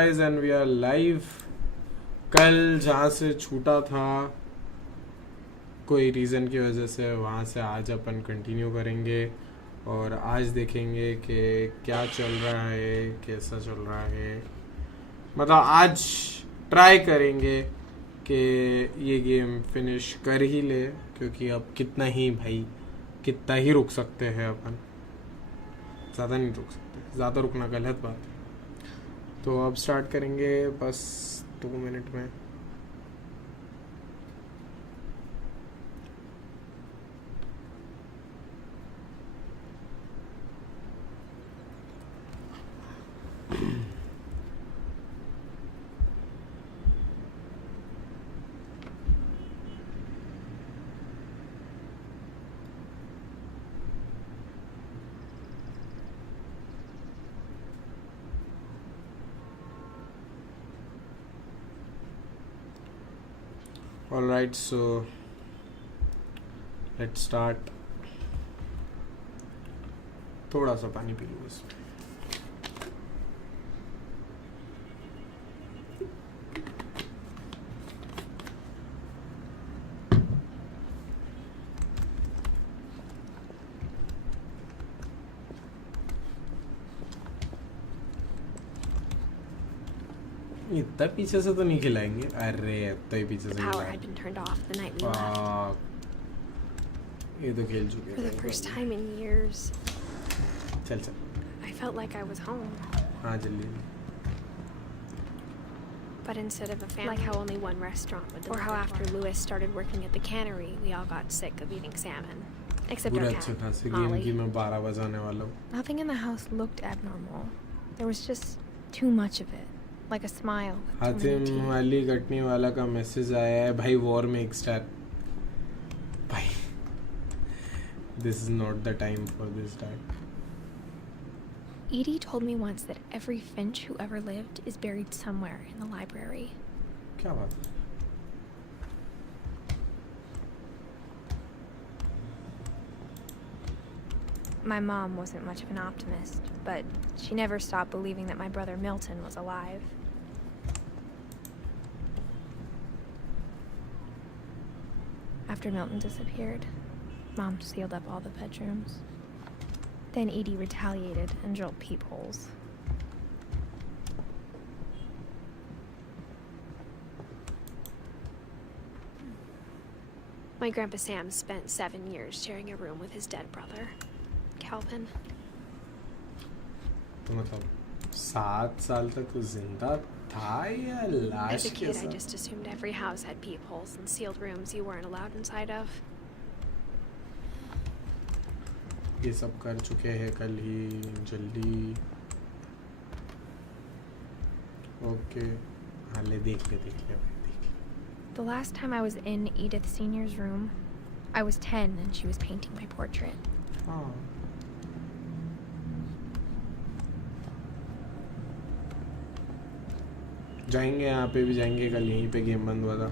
guys and we are live. कल जहाँ से छूटा था कोई रीज़न की वजह से वहाँ से आज अपन कंटिन्यू करेंगे और आज देखेंगे कि क्या चल रहा है, कैसा चल रहा है. मतलब आज ट्राई करेंगे कि ये गेम फिनिश कर ही ले, क्योंकि अब कितना ही रुक सकते हैं अपन. ज़्यादा नहीं रुक सकते, ज़्यादा रुकना गलत बात है. तो अब स्टार्ट करेंगे बस 2 मिनट में. Alright, so let's start. थोड़ा सा पानी पी लूँ बस. इतना पीछे से तो नहीं खिलाएंगे. अरे इतना ही पीछे से खिलाएंगे. ये तो खेल चुके हैं. For the first time in years. चल. I felt like I was home. हाँ जल्दी. But instead of a family, like how only one restaurant would deliver. Or how after Lewis started working at the cannery, we all got sick of eating salmon. Except our cat, Molly. Game में 12 बजाने वाला हूँ. Nothing in the house looked abnormal. There was just too much of it. Like a smile. Hatim वाली कटनी वाला का message आया है भाई. वॉर में एक स्टार भाई. This is not the time for this dad. Edie told me once that every Finch who ever lived is buried somewhere in the library. क्या बात है? My mom wasn't much of an optimist, but she never stopped believing that my brother Milton was alive. After Milton disappeared, Mom sealed up all the bedrooms. Then Edie retaliated and drilled peepholes. My Grandpa Sam spent 7 years sharing a room with his dead brother, Calvin. तो मतलब 7 साल तक तो जिंदा था या लाश? As a kid, I just assumed every house had peepholes and sealed rooms you weren't allowed inside of. ये सब कर चुके हैं कल ही. जल्दी. ओके. हाँ ले देख ले. The last time I was in Edith Senior's room, I was 10 and she was painting my portrait. हाँ. जाएंगे यहाँ पे भी जाएंगे. कल यहीं पे गेम बंद हुआ था.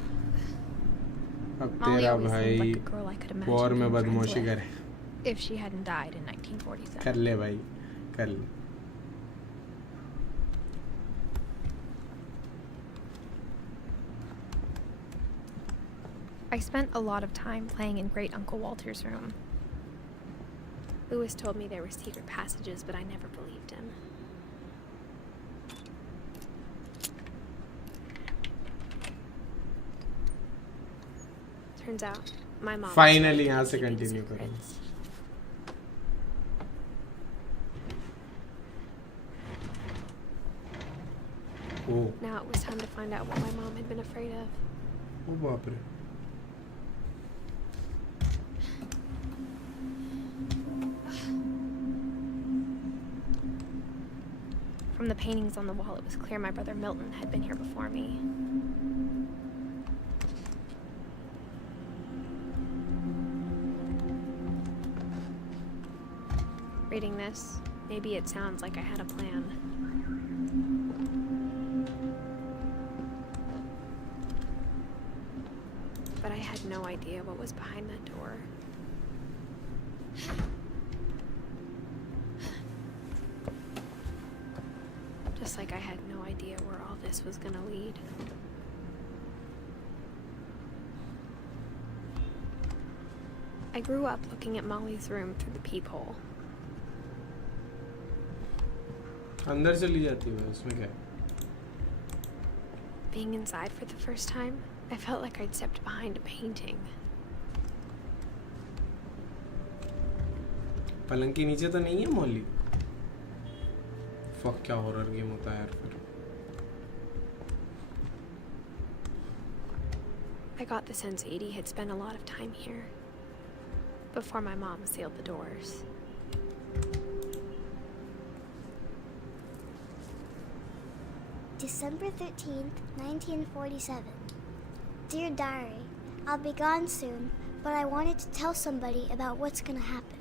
अब तेरा भाई वॉर में बदमाशी करे. If she hadn't died in 1947. कर ले भाई कर ले. I spent a lot of time playing in Great Uncle Walter's room. Lewis told me there were secret passages, but I never believed him. Turns out, my mom. Finally, यहाँ से continue करेंगे. Oh. Now it was time to find out what my mom had been afraid of. Oh, बाप रे. From the paintings on the wall, it was clear my brother Milton had been here before me. Reading this, maybe it sounds like I had a plan. But I had no idea what was behind that door. Just like I had no idea where this was gonna lead. I grew up looking at Molly's room through the peephole. अंदर चली जाती है उसमें क्या? Being inside for the first time, I felt like I'd stepped behind a painting. पलंग के नीचे तो नहीं है मॉली? फक क्या हॉरर गेम होता है यार फिर. I got the sense Edie had spent a lot of time here before my mom sealed the doors. December 13th, 1947. Dear Diary, I'll be gone soon, but I wanted to tell somebody about what's gonna happen.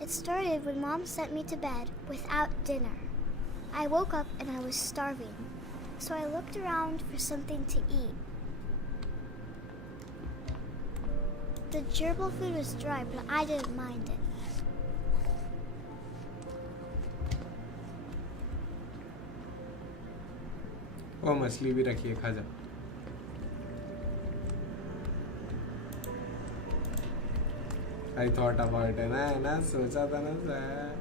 It started when Mom sent me to bed without dinner. I woke up and I was starving, so I looked around for something to eat. The gerbil food was dry, but I didn't mind it. वो मछली भी रखी है, खा जा. I thought about it, ना सोचा था ना sir.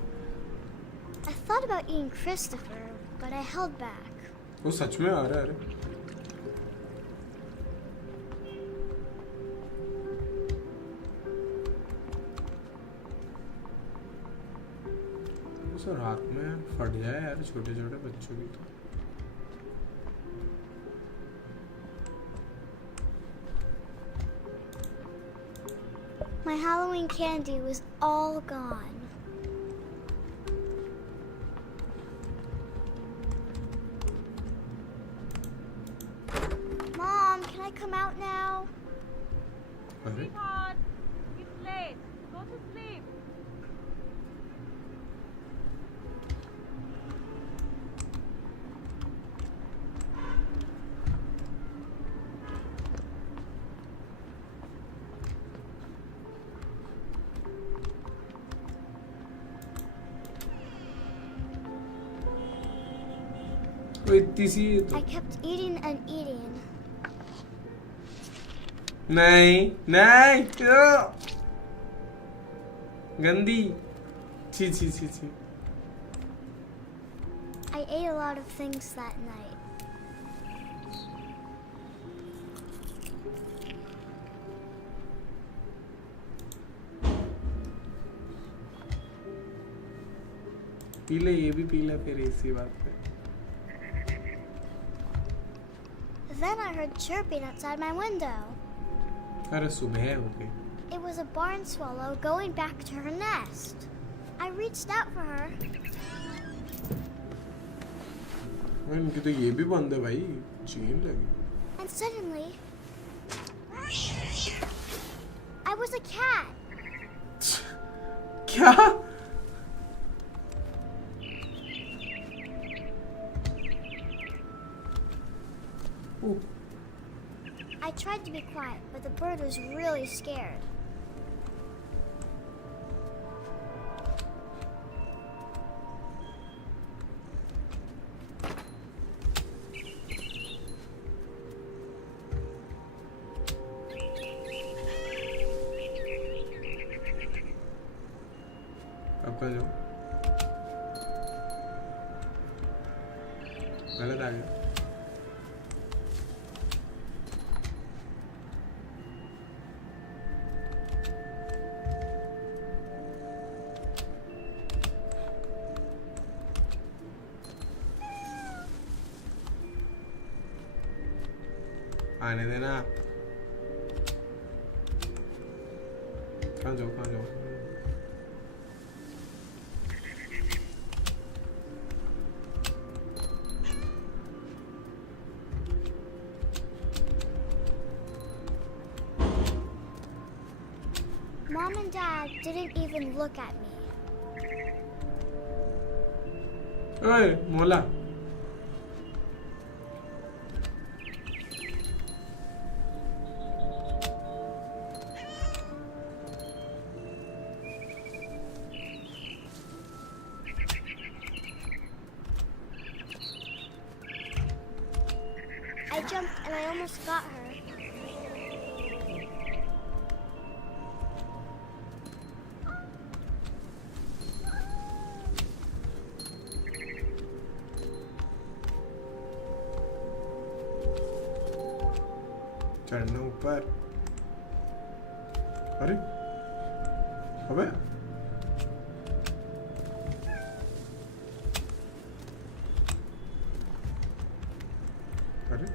I thought about eating Christopher, but I held back. वो सच में आ रहा है. सर रात में फट जाए यार छोटे छोटे बच्चों की तो. My Halloween candy was all gone. Mom, can I come out now? अरे Sweetheart, it's late. Go to sleep. वो इतनी सी है तो. I kept eating and eating. नहीं नहीं गंदी. छी छी छी छी. I ate a lot of things that night. P ले, ये भी पी ले फिर इसी बात पे. Then I heard chirping outside my window. अरे सुबह हो गई. It was a barn swallow going back to her nest. I reached out for her. इनकी तो ये भी बंद है भाई, चेन लगी. And suddenly, I was a cat. क्या? Oh. I tried to be quiet, but the bird was really scared. अब कर जाओ. गलत आ गया. आने देना. कहाँ जाओ. Mom and Dad didn't even look at me. ओए मोला. I jumped and I almost got her. चढ़ना ऊपर. अरे अबे अरे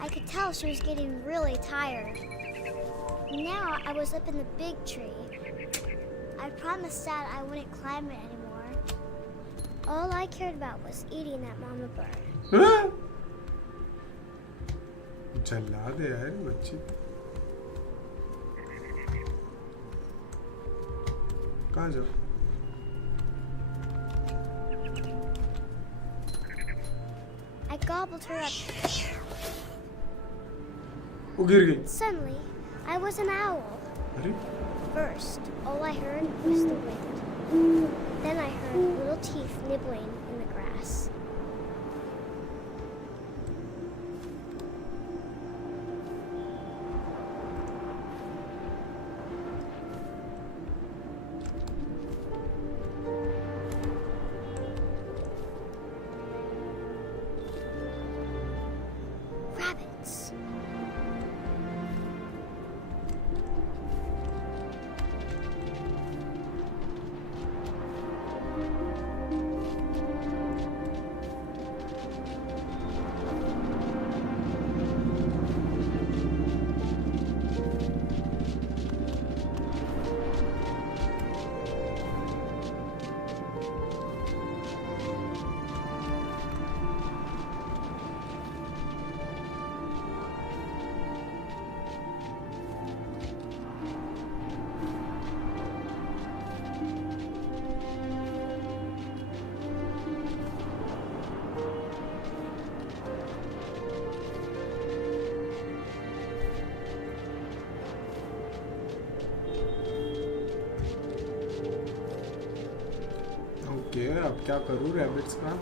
I could tell she was getting really tired. Now I was up in the big tree. I promised Dad I wouldn't climb it anymore. All I cared about was eating that mama bird. जला दे यार बच्ची. कहाँ जाओ? I gobbled her up. वो गिर गई. Suddenly, I was an owl. अरे First, all I heard was the wind. Then I heard little teeth nibbling in the grass. Rabbits. Okay अब क्या करूँ रैबिट्स का?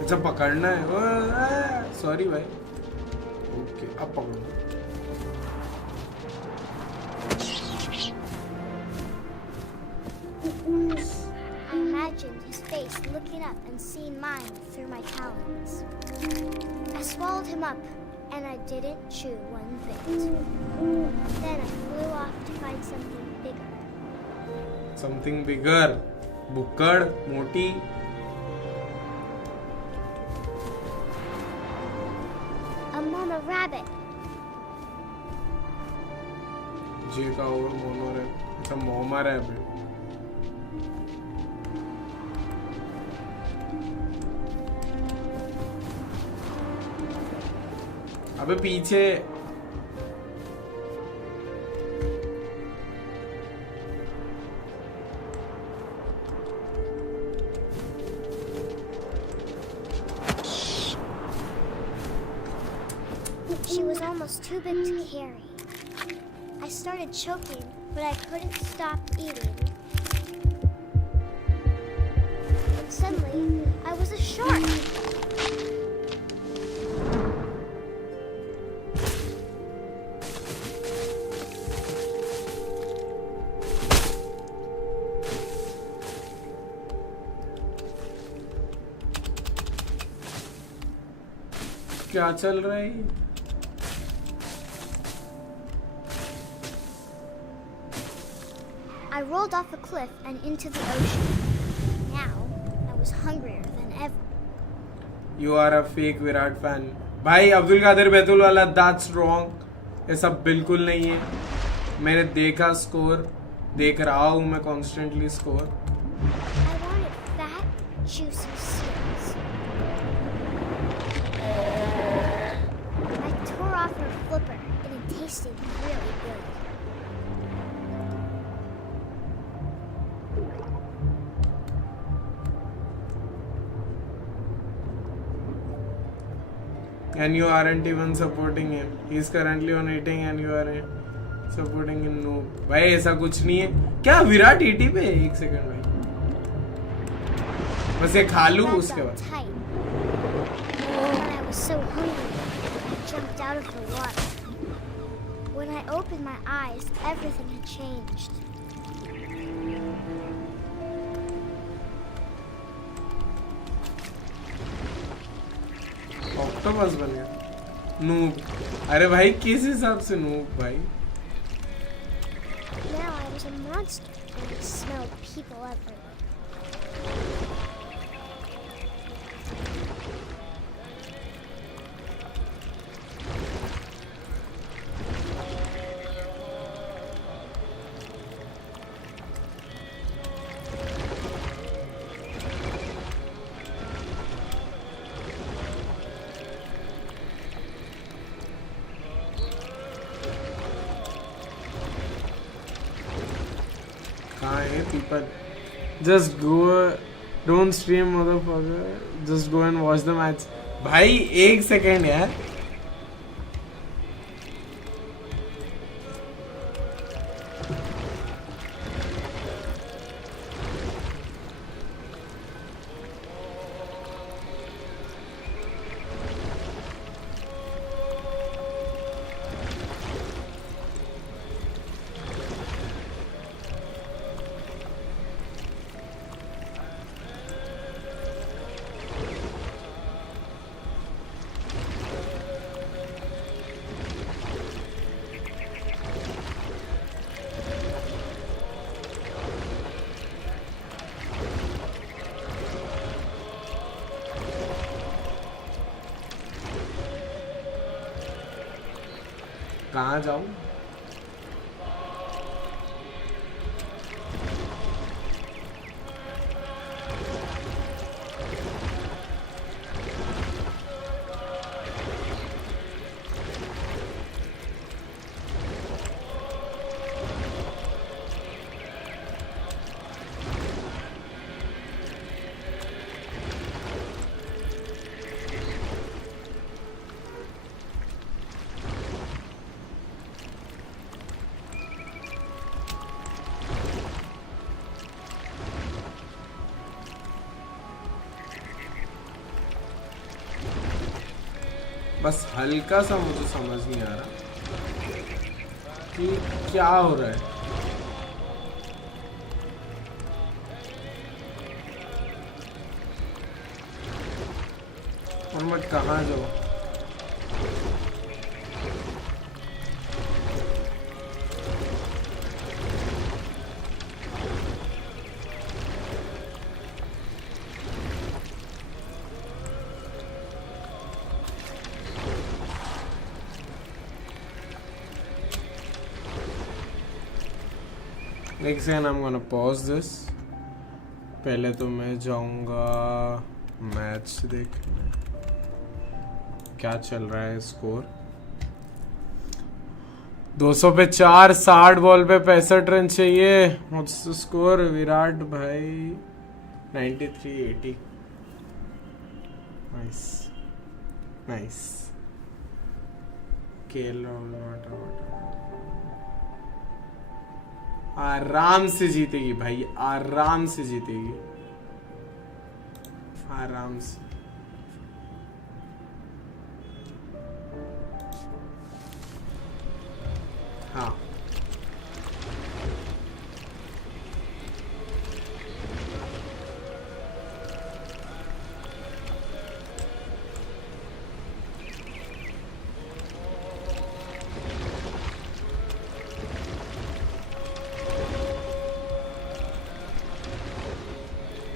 अच्छा पकड़ना है. सॉरी भाई. ओके अब पकड़ो. I imagined his face looking up and seeing mine through my talons. I swallowed him up, and I didn't chew one bit. Then I flew off to find something bigger. Something bigger. बुक्कड़ मोटी. A mama rabbit. जे का वो mono रे. अच्छा मोमा rabbit. अबे पीछे. She was almost too big to carry. I started choking, but I couldn't stop eating. And suddenly, I was a shark. क्या चल रहा है? I rolled off a cliff and into the ocean. Now, I was hungrier than ever. You are a fake Virat fan. भाई अब्दुल कादिर बैतुल वाला that's wrong. ये सब बिल्कुल नहीं है. मैंने देखा स्कोर. देख रहा हूँ मैं constantly score. I wanted fat, juicy steaks. I tore off her flipper, and it tasted really good. and you aren't even supporting him. He's currently on eating and you are supporting him. No भाई ऐसा कुछ नहीं है क्या Virat ET पे 1 second भाई बस ये खा लूँ That उसके felt बाद tight. When I was so hungry, I jumped out of the water. When I opened my eyes, everything had changed. Octopus बन गया नूब अरे भाई किस हिसाब से नूब भाई Now I was a monster and I smelled people everywhere. कहाँ है people just go don't stream motherfucker just go and watch the match भाई 1 सेकेंड यार कहाँ जाऊँ बस हल्का सा मुझे समझ नहीं आ रहा कि क्या हो रहा है और मैं कहाँ जाऊँ एक second I'm gonna pause this पहले तो मैं जाऊंगा मैच देखने क्या चल रहा है स्कोर 200 पे 4 60 बॉल पे 65 रन चाहिए मुझसे स्कोर विराट भाई 93-80 नाइस नाइस खेल आराम से जीतेगी भाई आराम से जीतेगी आराम से हाँ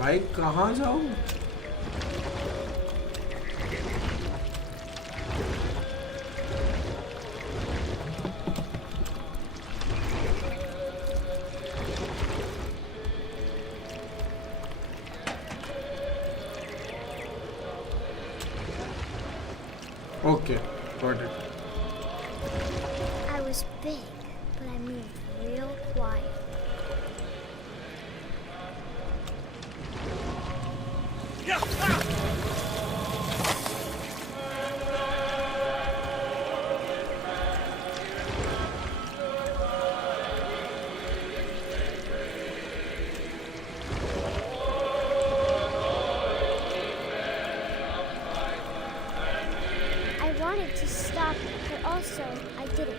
भाई कहाँ जाऊँ Okay, got it. I was big, but I moved real quiet. wanted to stop it, but also I didn't.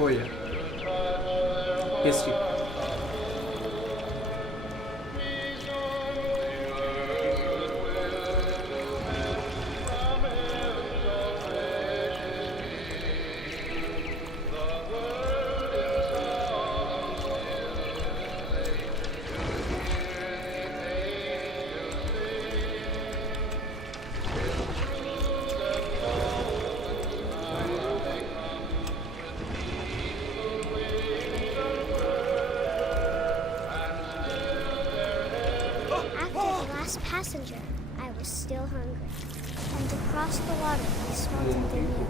Oh yeah. History. Passenger, I was still hungry. And to cross the water, I smelled something new.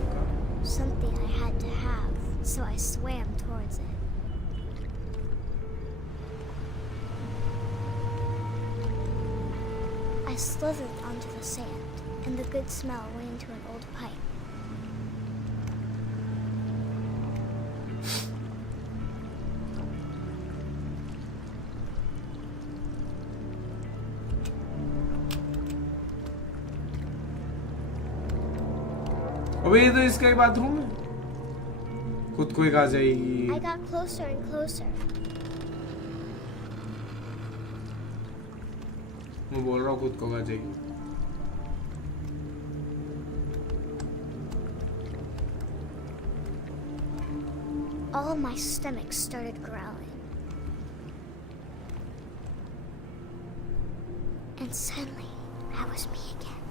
Something I had to have, so I swam towards it. I slithered onto the sand, and the good smell went into an old pipe. अबे ये तो इसका ही bathroom है खुद को ही खा जाएगी I got closer and closer. मैं बोल रहा हूँ खुद को खा जाएगी All of my stomach started growling. And suddenly, I was me again.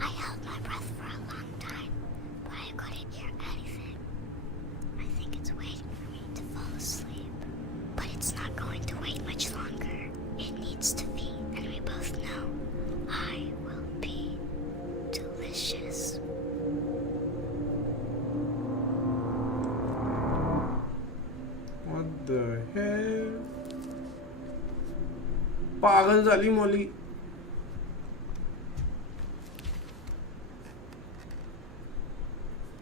I held my breath for a long time, but I couldn't hear anything. I think it's waiting for me to fall asleep. But it's not going to wait much longer. It needs to be, and we both know I will be delicious. What the hell? पागल झाली मोली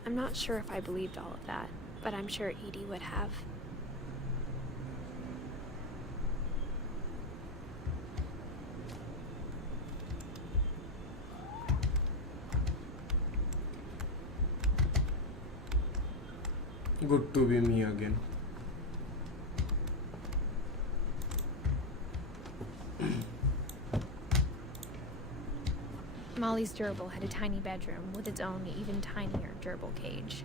I'm not sure if I believed all of that, but I'm sure Edie would have. Good to be me again. Molly's gerbil had a tiny bedroom with its own even tinier gerbil cage.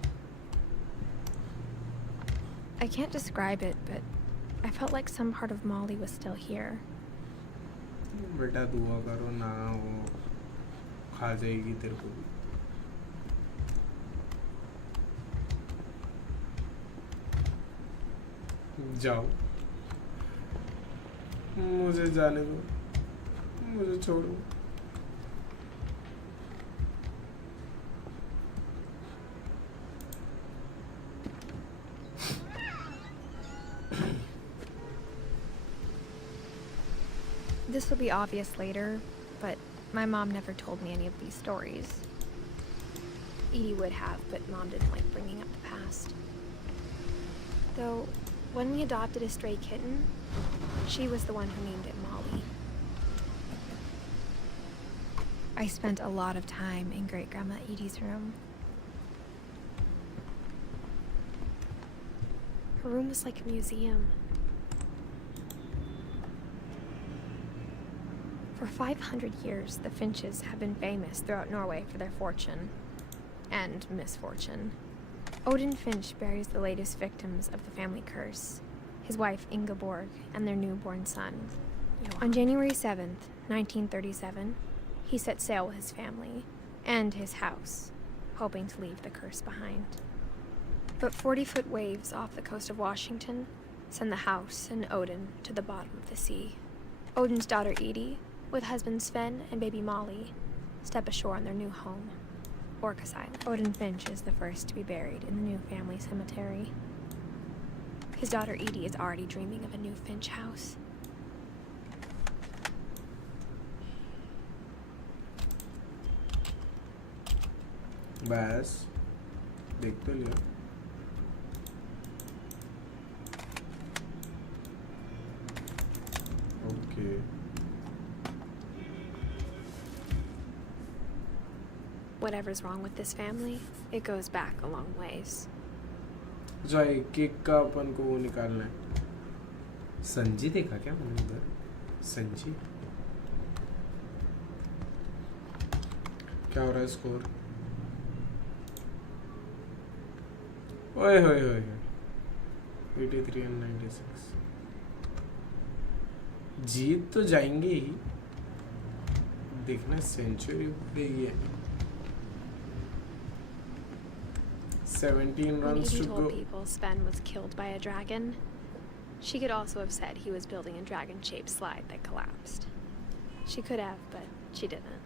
I can't describe it, but I felt like some part of Molly was still here. बेटा दुआ करो ना वो खा जाएगी तेरे को भी जाओ मुझे जाने दो मुझे छोड़ो This will be obvious later, but my mom never told me any of these stories. Edie would have, but Mom didn't like bringing up the past. Though, when we adopted a stray kitten, she was the one who named it Molly. I spent a lot of time in Great-Grandma Edie's room. Her room was like a museum. For 500 years, the Finches have been famous throughout Norway for their fortune and misfortune. Odin Finch buries the latest victims of the family curse, his wife Ingeborg and their newborn son. On January 7th, 1937, he set sail with his family and his house, hoping to leave the curse behind. But 40-foot waves off the coast of Washington send the house and Odin to the bottom of the sea. Odin's daughter Edie, with husband Sven and baby Molly, step ashore on their new home. Orc Asylum. Odin Finch is the first to be buried in the new family cemetery. His daughter Edie is already dreaming of a new Finch house. बस देख तो लिया. Okay. Whatever's wrong with this family, it goes back a long ways. जाए cake का अपन को वो निकालना है. संजी देखा क्या मैंने उधर? संजी क्या हो रहा है स्कोर? ओए होए होए 83 and 96. जीत तो जाएंगे ही. देखना सेंचुरी देगी. 17 When runs Edie to told go. people Sven was killed by a dragon, she could also have said he was building a dragon-shaped slide that collapsed. She could have, but she didn't.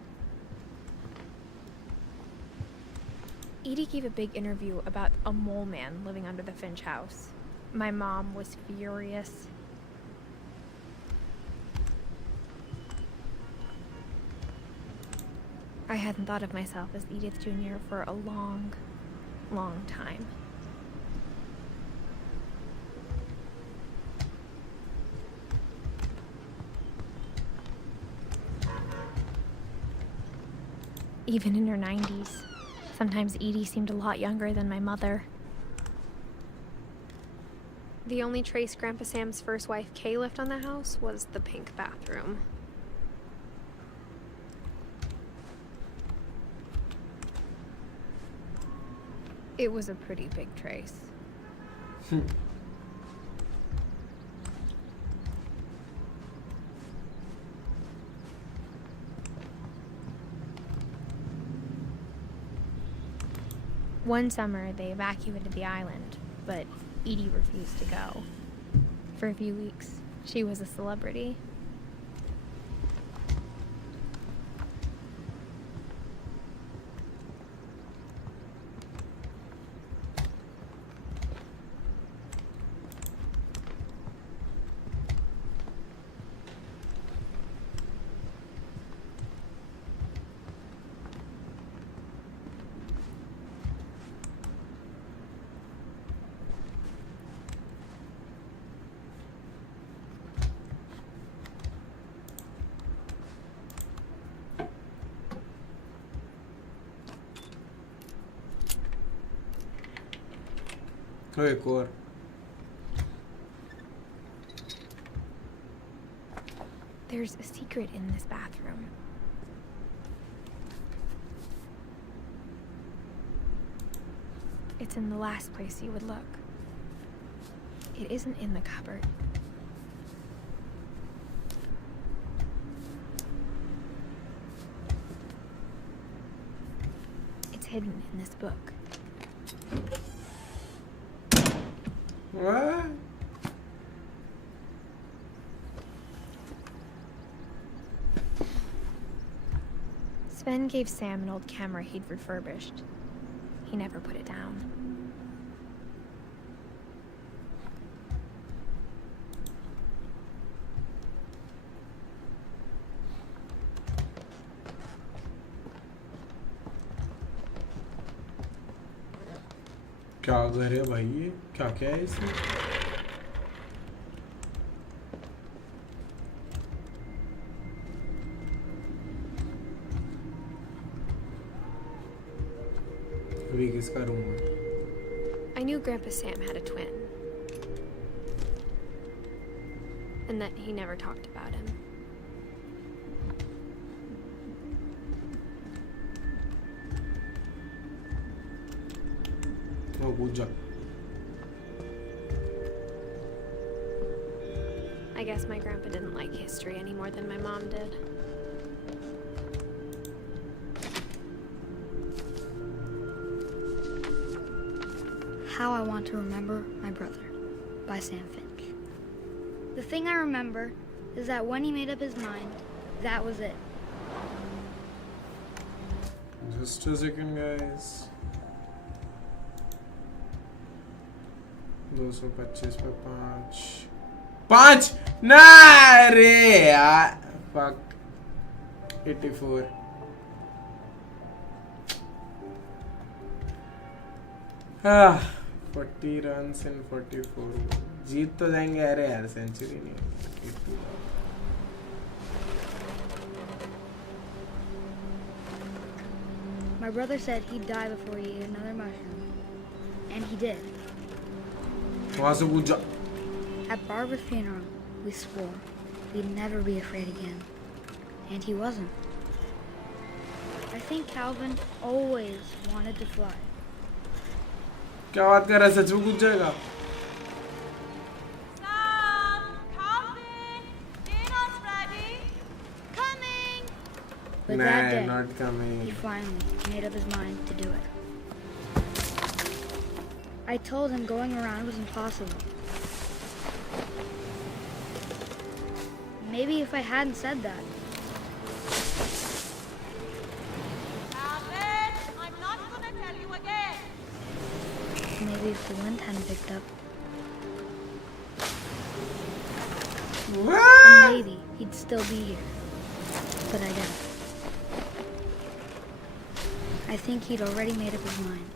Edie gave a big interview about a mole man living under the Finch house. My mom was furious. I hadn't thought of myself as Edith Jr. for a long, long time. Even in her 90s, sometimes Edie seemed a lot younger than my mother. The only trace Grandpa Sam's first wife Kay left on the house was the pink bathroom. It was a pretty big trace. One summer, they evacuated the island, but Edie refused to go. For a few weeks, she was a celebrity. Oh, एक और. There's a secret in this bathroom. It's in the last place you would look. It isn't in the cupboard. It's hidden in this book. What? Sven gave Sam an old camera he'd refurbished. He never put it down. क्या घर है भाई ये? क्या क्या है इसमें? अभी किसका रूम है? I knew Grandpa Sam had a twin. And that he never talked about him. वो कूद जा. I guess my grandpa didn't like history any more than my mom did. How I Want to Remember My Brother by Sam Finch. The thing I remember is that when he made up his mind, that was it. Just a second, guys. 225 पे 5 ना रे यार fuck 84 40 runs in 44 जीत तो जाएंगे अरे यार century नहीं My brother said he'd die before he ate another mushroom. And he did. वहाँ से पूछा At Barbara's funeral, we swore we'd never be afraid again. And he wasn't. I think Calvin always wanted to fly. क्या बात कर रहा है सच में पूछ जाएगा Sam, Calvin, dinner's ready. Coming. But Nah, that day, not coming. he finally made up his mind to do it. I told him going around was impossible. Maybe if I hadn't said that, Calvin, I'm not gonna tell you again. maybe if the wind hadn't picked up, What? then maybe he'd still be here. But I doubt. I think he'd already made up his mind.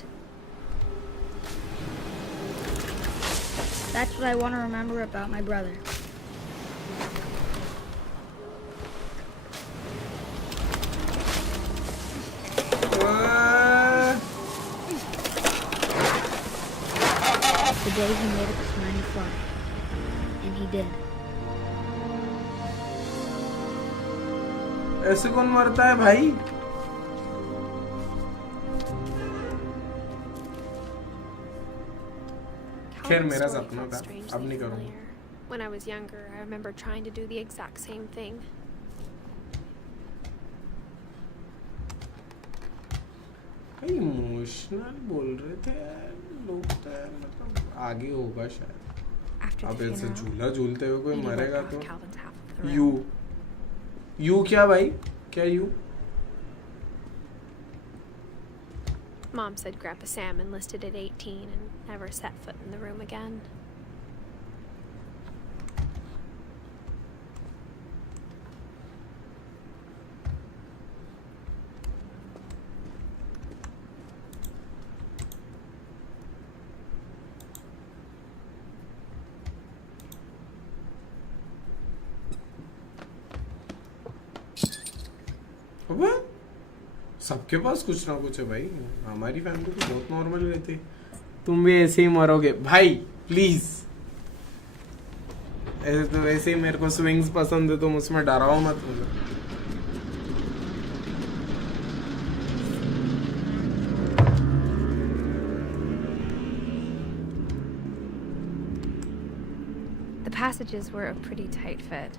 That's what I want to remember about my brother. The day he made up his mind to fly. And he did. ऐसे कौन मरता है भाई खैर Calvin's मेरा story सपना felt था strangely अब नहीं करूँगा familiar. When I was younger, I remember trying to do the exact same thing. भाई इमोशनल बोल रहे थे यार लोग तो यार मतलब आगे होगा शायद After अब the ऐसे funeral, झूला झूलते हुए कोई Edie मरेगा ripped तो off Calvin's half of the you room. You क्या भाई क्या you Mom said Grandpa Sam enlisted at 18 and never set foot in the room again. अबे सबके पास कुछ ना कुछ है भाई हमारी फैमिली तो बहुत नॉर्मल रहती तुम भी ऐसे ही मरोगे भाई प्लीज ऐसे तो वैसे ही मेरे को स्विंग्स पसंद है तुम उसमें डराओ मत मुझे The passages were a pretty tight fit.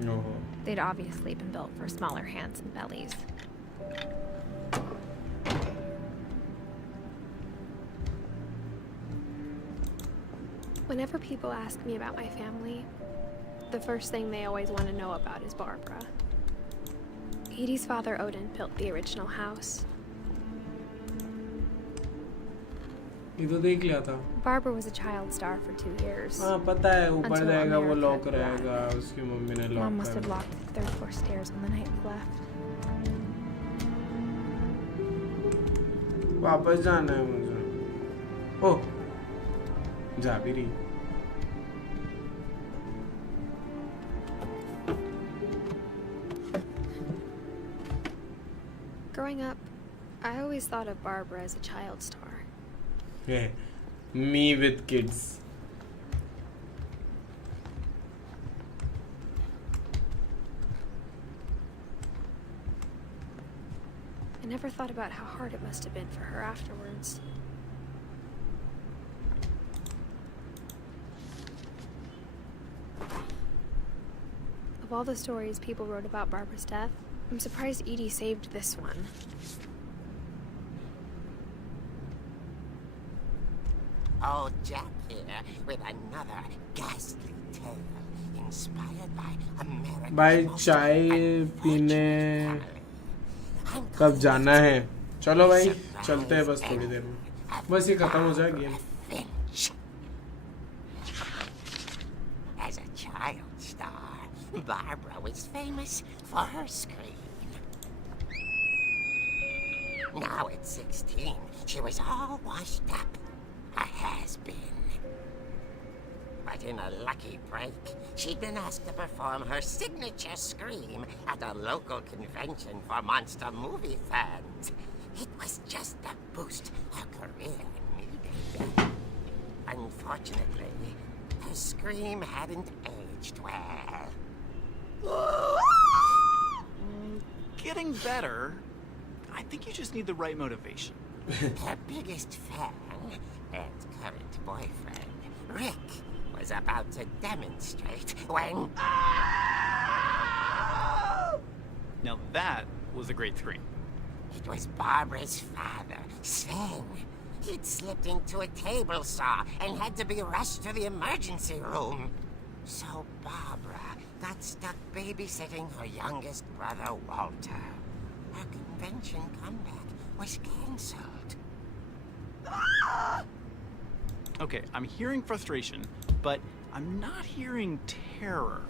No. They'd obviously been built for smaller hands and bellies. Whenever people ask me about my family, the first thing they always want to know about is Barbara. Edie's father, Odin, built the original house. ये तो देख लिया था Barbara was a child star for 2 years. हाँ पता है ऊपर Until जाएगा वो America लॉक arrived. रहेगा उसकी मम्मी ने Mom लॉक must have कर locked the third floor stairs on the night we left. वापस जाना है मुझे ओह जा भी रही Growing up, I always thought of Barbara as a child star. Yeah, me with kids. I never thought about how hard it must have been for her afterwards. Of all the stories people wrote about Barbara's death, I'm surprised Edie saved this one. Old Jack here with another ghastly tale inspired by American भाई चाय पीने कब जाना है चलो भाई चलते हैं बस थोड़ी देर में, बस ये खत्म हो जाए game. Finch. As a child star, Barbara was famous for her scream. Now at 16, she was all washed up, a has-been. But in a lucky break, she'd been asked to perform her signature scream at a local convention for monster movie fans. It was just the boost her career needed. Unfortunately, her scream hadn't aged well. Getting better. I think you just need the right motivation. Her biggest fan and current boyfriend, Rick, was about to demonstrate when... Now that was a great scream. It was Barbara's father, Sven. He'd slipped into a table saw and had to be rushed to the emergency room. So Barbara got stuck babysitting her youngest brother, Walter. Her convention comeback was cancelled. Okay, I'm hearing frustration, but I'm not hearing terror.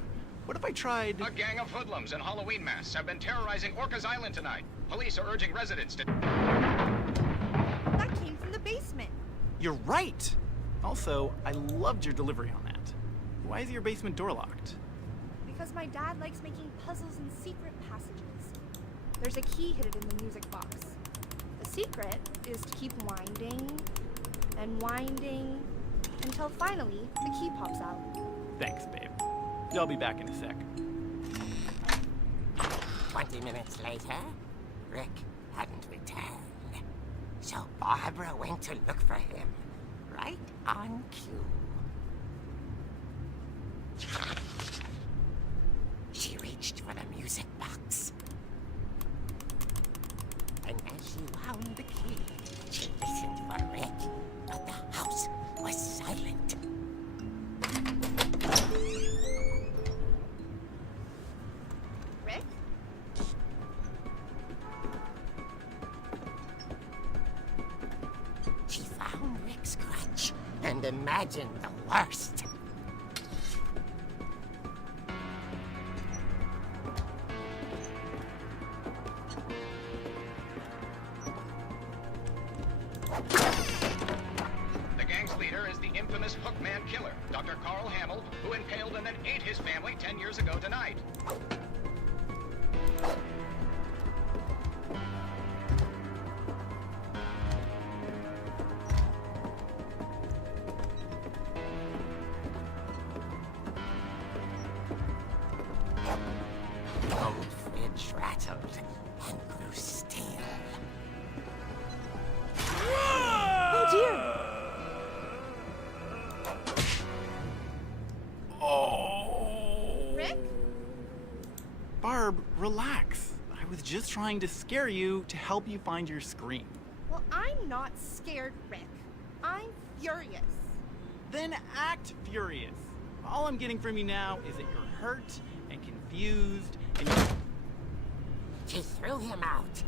What if I tried... A gang of hoodlums in Halloween masks have been terrorizing Orcas Island tonight. Police are urging residents to... That came from the basement. You're right! Also, I loved your delivery on that. Why is your basement door locked? Because my dad likes making puzzles in secret passages. There's a key hidden in the music box. The secret is to keep winding and winding until finally the key pops out. Thanks, babe. I'll be back in a sec. 20 minutes later, Rick hadn't returned. So Barbara went to look for him, right on cue. She reached for the music box. And as she wound the key, she listened for Rick, but the house was silent. Rick? She found Rick's crutch and imagined the worst. The gang's leader is the infamous Hookman killer, Dr. Carl Hamill, who impaled and then ate his family 10 years ago tonight. The old fridge rattled and grew still. Oh dear! Rick? Barb, relax. I was just trying to scare you to help you find your scream. Well, I'm not scared, Rick. I'm furious. Then act furious. All I'm getting from you now is that you're hurt and confused and She threw him out,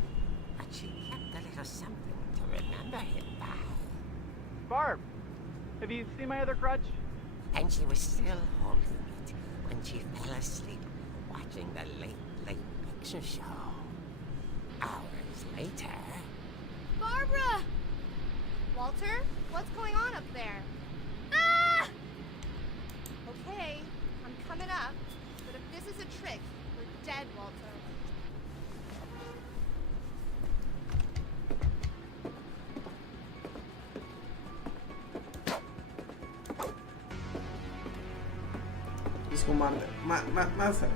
but she kept a little something to remember him by. Barb, have you seen my other crutch? And she was still holding it when she fell asleep watching the Late Picture Show. Hours later... Barbara! Walter, what's going on up there? Ah! Okay, I'm coming up, but if this is a trick, we're dead, Walter. इसको मार दे, मार sir.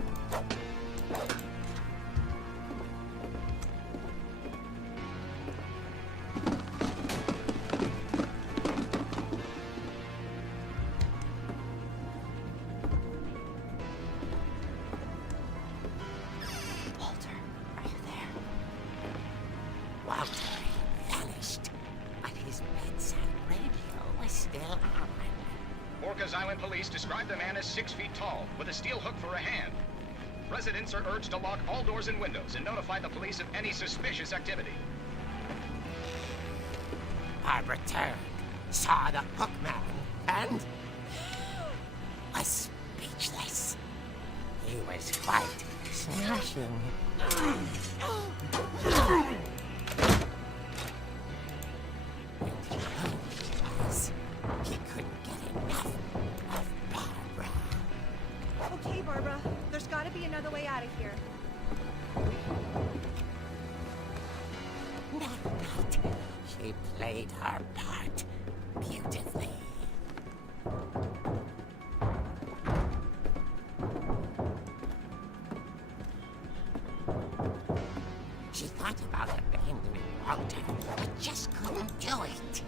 Walter, are you there? Walter had vanished, but his bedside radio was still on. Orcas Island police describe the man as 6 feet tall, with a steel hook for a hand. Residents are urged to lock all doors and windows and notify the police of any suspicious activity. Barbara turned, saw the hookman, and was speechless. He was quite smashing. And he realized he couldn't get enough of Barbara. Okay, Barbara. There's gotta be another way out of here. That night, she played her part beautifully. She thought about abandoning Walter, but just couldn't do it.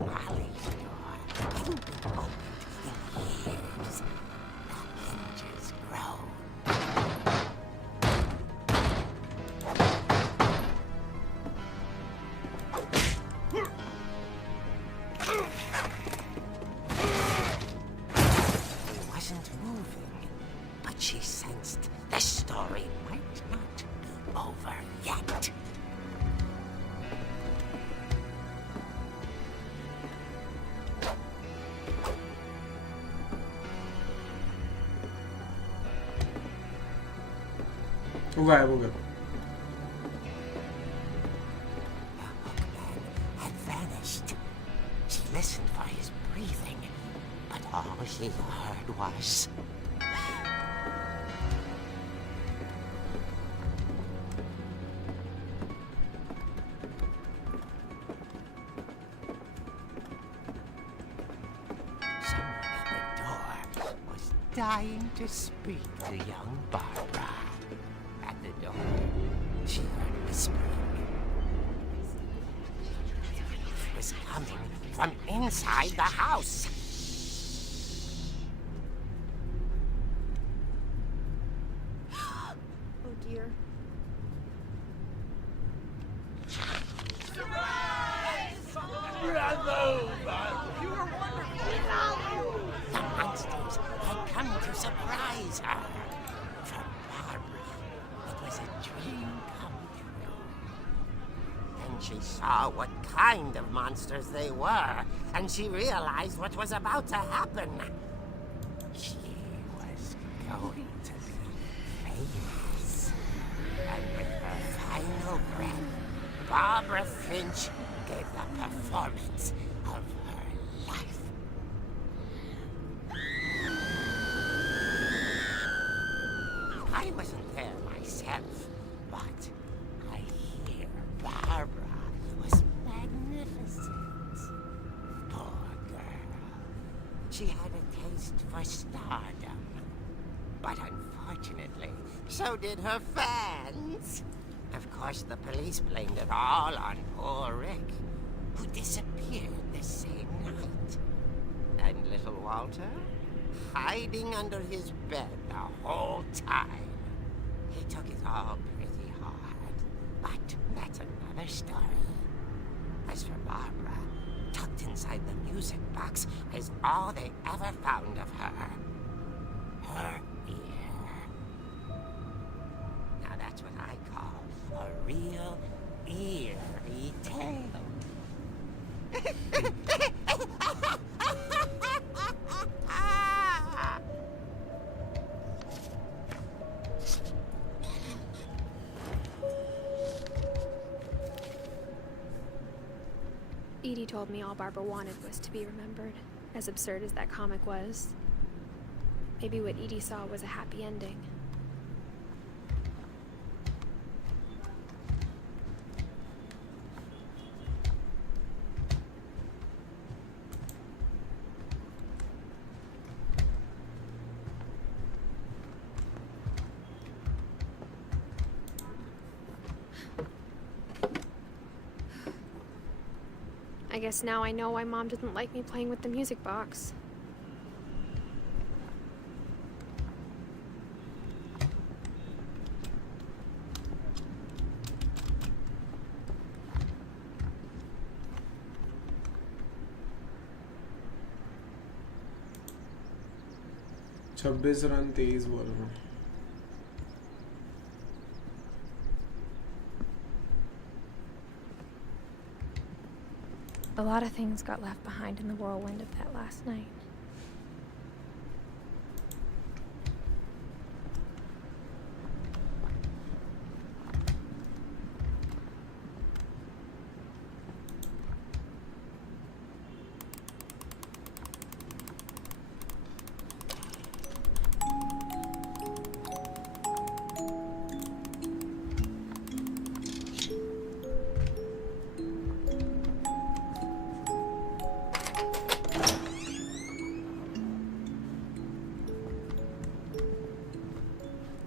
Molly's door hadn't been opened in years. The hinges groaned. He wasn't moving, but she sensed the story might not be over yet. वो गायब हो गया. The hookman had vanished. She listened for his breathing, but all she heard was... someone at the door was dying to speak to young Barbara. At the door, she heard whispering. It was coming from inside the house. Oh dear. The monsters had come to surprise her. For Barbara, it was a dream come true. Then she saw what kind of monsters they were, and she realized what was about to happen. She was going to be famous. And with her final breath, Barbara Finch gave the performance of her life. I wasn't there myself, but I hear Barbara was magnificent. Poor girl. She had a taste for stardom. But unfortunately, so did her fans. Of course, the police blamed it all on poor Rick, who disappeared the same night. And little Walter? Hiding under his bed the whole time. He took it all pretty hard, but that's another story. As for Barbara, tucked inside the music box is all they ever found of her. Her ear. Now that's what I call a real eerie tale. Edie told me all Barbara wanted was to be remembered, as absurd as that comic was. Maybe what Edie saw was a happy ending. I guess now I know why Mom didn't like me playing with the music box. 26 run 23 ball में. A lot of things got left behind in the whirlwind of that last night.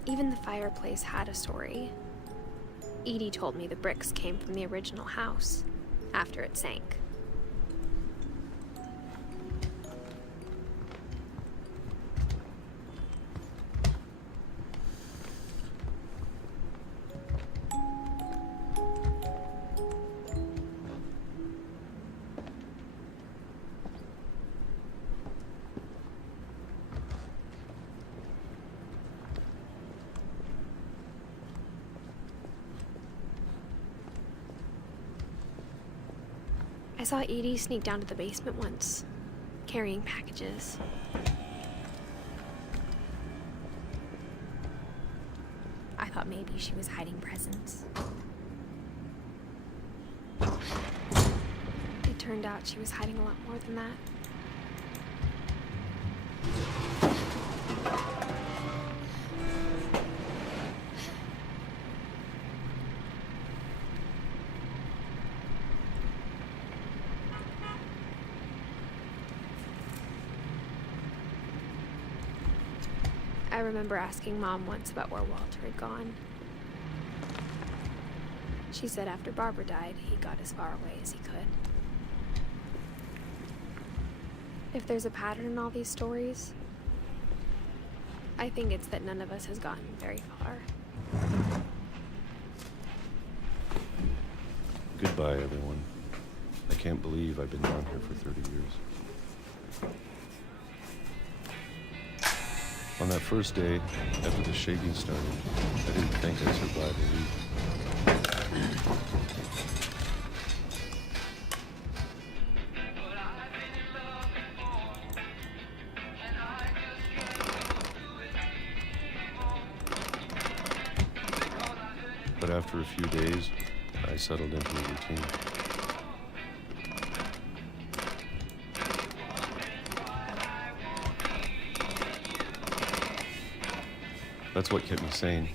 Even the fireplace had a story. Edie told me the bricks came from the original house, after it sank. I saw Edie sneak down to the basement once, carrying packages. I thought maybe she was hiding presents. It turned out she was hiding a lot more than that. I remember asking Mom once about where Walter had gone. She said after Barbara died, he got as far away as he could. If there's a pattern in all these stories, I think it's that none of us has gotten very far. Goodbye, everyone. I can't believe I've been down here for 30 years. On that first day, after the shaking started, I didn't think I'd survive a week. But after a few days, I settled into a routine. That's what kept me sane.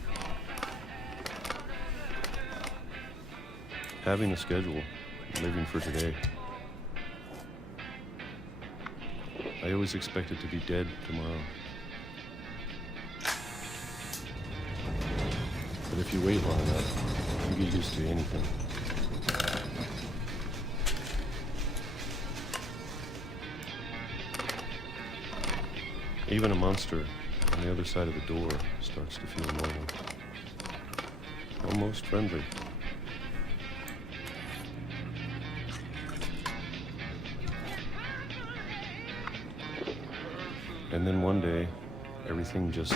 Having a schedule, living for today. I always expected to be dead tomorrow. But if you wait long enough, you get used to anything. Even a monster on the other side of the door starts to feel normal. Almost friendly. And then one day, everything just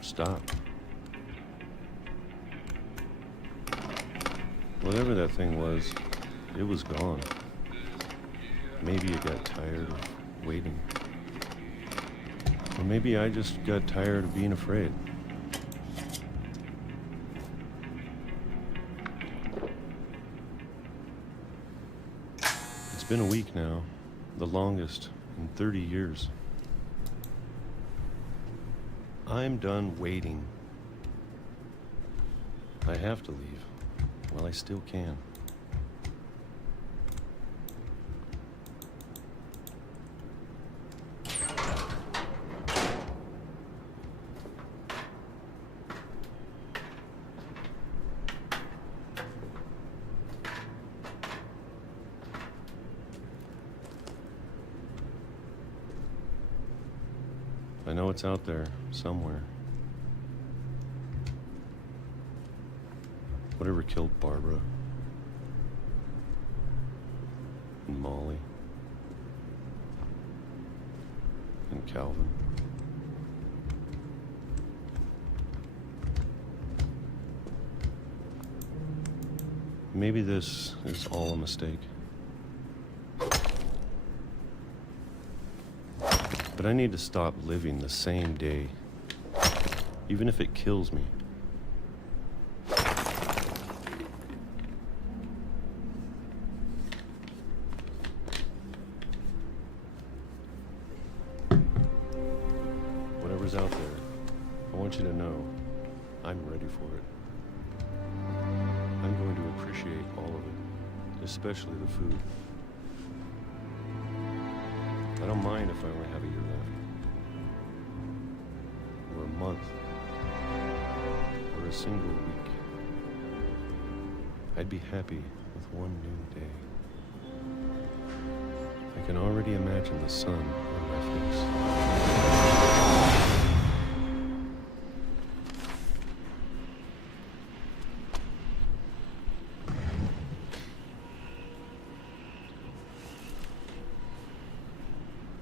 stopped. Whatever that thing was, it was gone. Maybe it got tired of waiting. Or maybe I just got tired of being afraid. It's been a week now, the longest in 30 years. I'm done waiting. I have to leave. Well, I still can. I know it's out there, somewhere. Whatever killed Barbara and Molly Calvin. Maybe this is all a mistake. But I need to stop living the same day, even if it kills me. Whatever's out there, I want you to know I'm ready for it. I'm going to appreciate all of it, especially the food. I don't mind if I only have a year left, or a month, or a single week. I'd be happy with one new day. I can already imagine the sun on my face.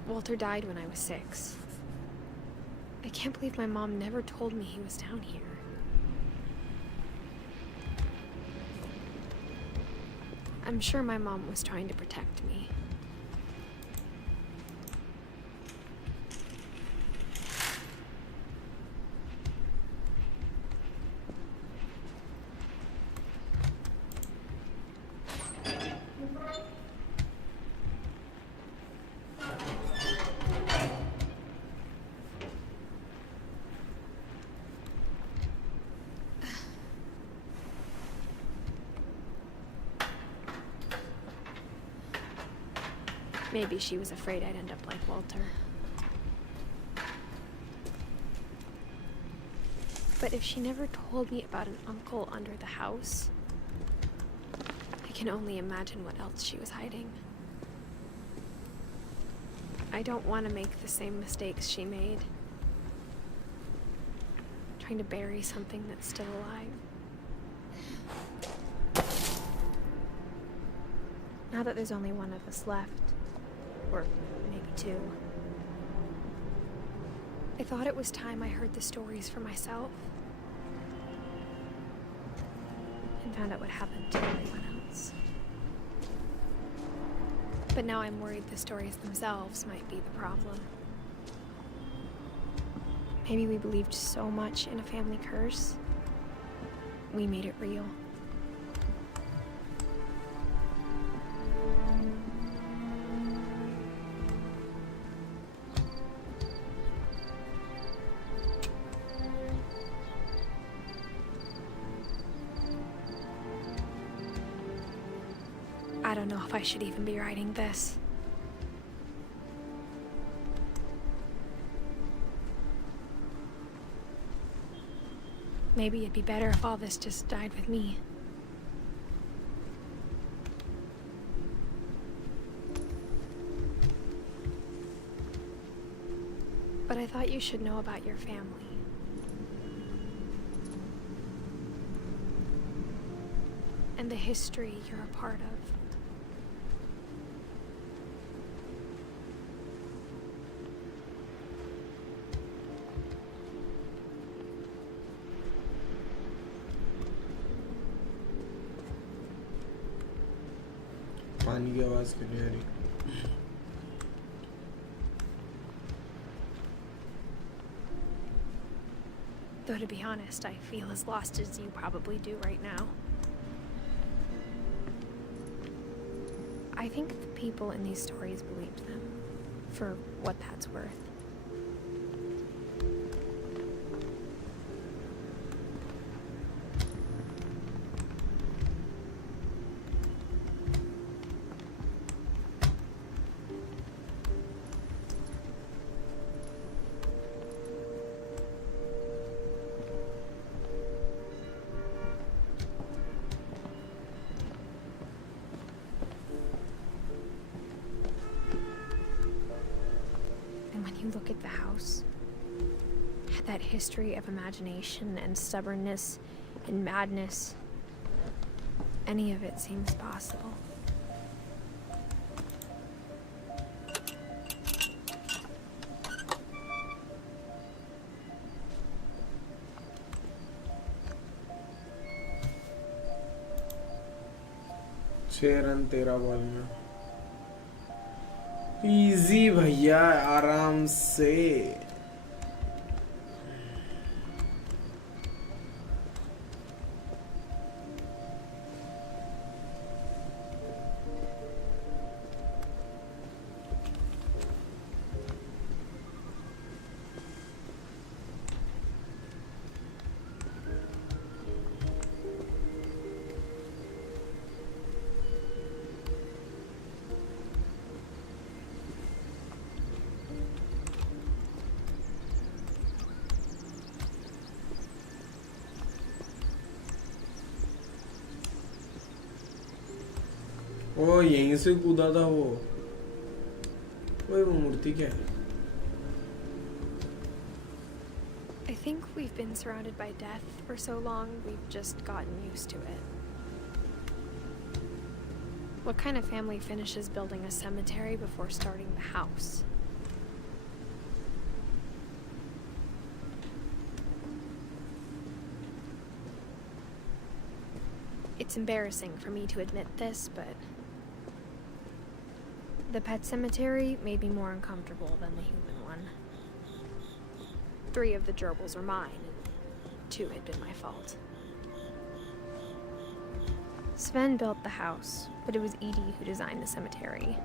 Walter died when I was 6. I can't believe my mom never told me he was down here. I'm sure my mom was trying to protect me. Maybe she was afraid I'd end up like Walter. But if she never told me about an uncle under the house, I can only imagine what else she was hiding. I don't want to make the same mistakes she made. Trying to bury something that's still alive. Now that there's only one of us left, or maybe 2. I thought it was time I heard the stories for myself and found out what happened to everyone else. But now I'm worried the stories themselves might be the problem. Maybe we believed so much in a family curse, we made it real. I don't know if I should even be writing this. Maybe it'd be better if all this just died with me. But I thought you should know about your family. And the history you're a part of. पानी की आवाज क्यों नहीं आ रही? Though to be honest, I feel as lost as you probably do right now. I think the people in these stories believed them, for what that's worth. You look at the house, that history of imagination and stubbornness and madness, any of it seems possible. 6 run 13 ball में। Easy भैया, आराम से। ओ यहीं से कूदा था वो। ओए वो मूर्ति क्या है? I think we've been surrounded by death for so long, we've just gotten used to it. What kind of family finishes building a cemetery before starting the house? It's embarrassing for me to admit this, but the pet cemetery made me more uncomfortable than the human one. 3 of the gerbils were mine, and 2 had been my fault. Sven built the house, but it was Edie who designed the cemetery.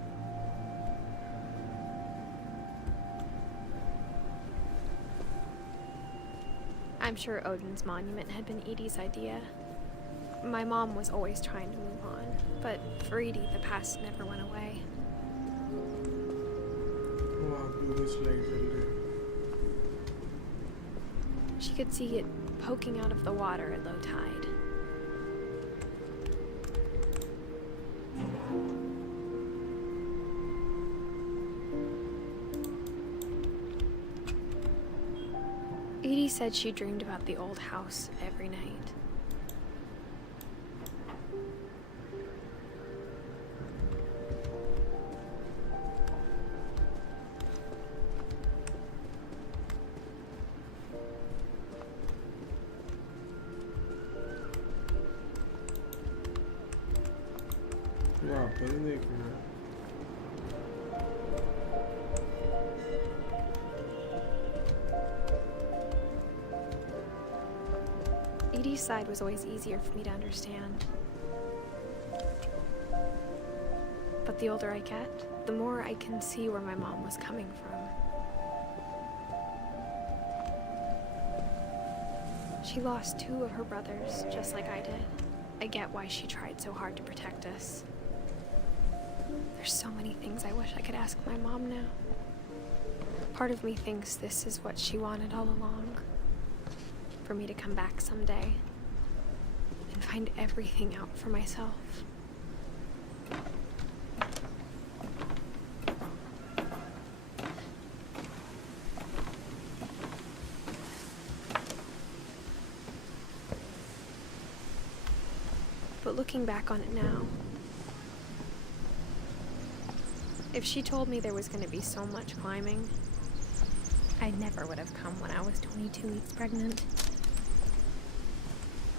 I'm sure Odin's monument had been Edie's idea. My mom was always trying to move on, but for Edie, the past never went away. She could see it poking out of the water at low tide. Edie said she dreamed about the old house every night. वापस देखना। Edie's side was always easier for me to understand. But the older I get, the more I can see where my mom was coming from. She lost 2 of her brothers, just like I did. I get why she tried so hard to protect us. There's so many things I wish I could ask my mom now. Part of me thinks this is what she wanted all along. For me to come back someday and find everything out for myself. But looking back on it now, if she told me there was going to be so much climbing, I never would have come when I was 22 weeks pregnant.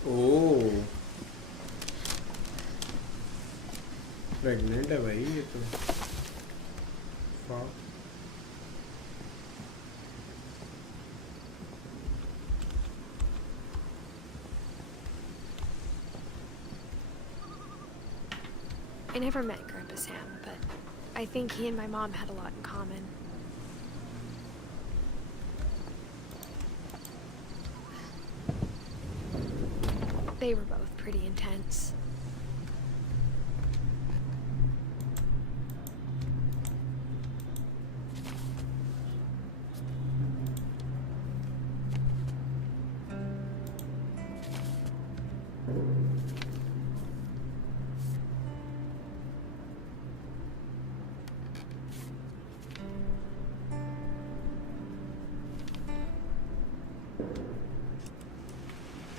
Oh, pregnant है भाई ये तो। I never met Grandpa Sam, but I think he and my mom had a lot in common. They were both pretty intense.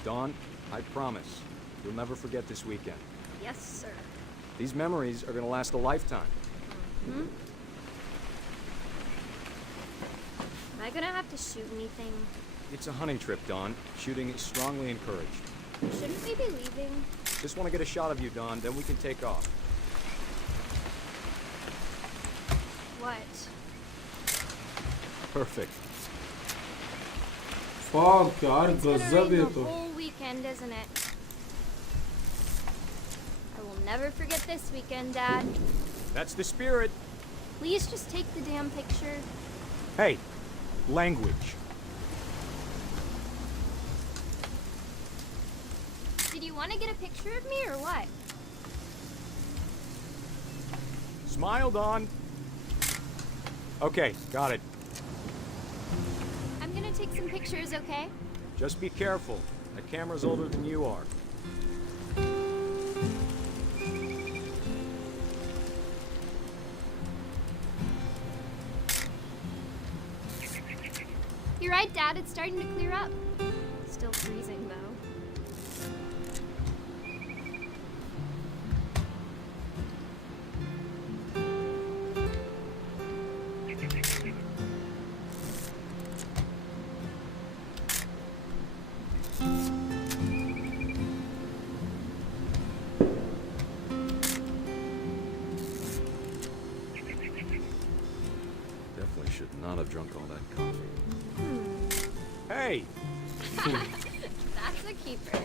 Dawn, I promise, you'll never forget this weekend. Yes, sir. These memories are gonna last a lifetime. Hmm? Am I gonna have to shoot anything? It's a hunting trip, Dawn. Shooting is strongly encouraged. Shouldn't we be leaving? Just want to get a shot of you, Dawn, then we can take off. What? Perfect. Fuck यार It's gonna गजब rain है the तो. whole weekend, isn't it? I will never forget this weekend, Dad. That's the spirit. Please just take the damn picture. Hey, language. Did you want to get a picture of me or what? Smile, Dawn. Okay, got it. I'm gonna take some pictures, okay? Just be careful. That camera's older than you are. You're right, Dad. It's starting to clear up. Still freezing, though. Definitely should not have drunk all that coffee. Hey! That's a keeper.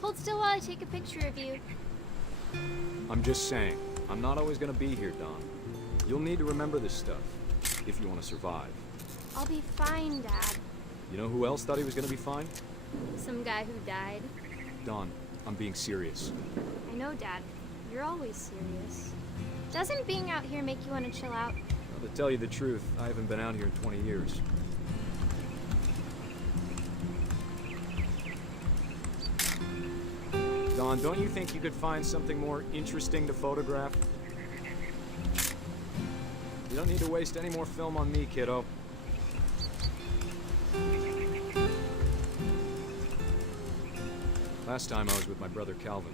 Hold still while I take a picture of you. I'm just saying, I'm not always gonna be here, Dawn. You'll need to remember this stuff, if you want to survive. I'll be fine, Dad. You know who else thought he was gonna be fine? Some guy who died. Dawn, I'm being serious. I know, Dad. You're always serious. Doesn't being out here make you want to chill out? Well, to tell you the truth, I haven't been out here in 20 years. Dawn, don't you think you could find something more interesting to photograph? You don't need to waste any more film on me, kiddo. Last time I was with my brother Calvin.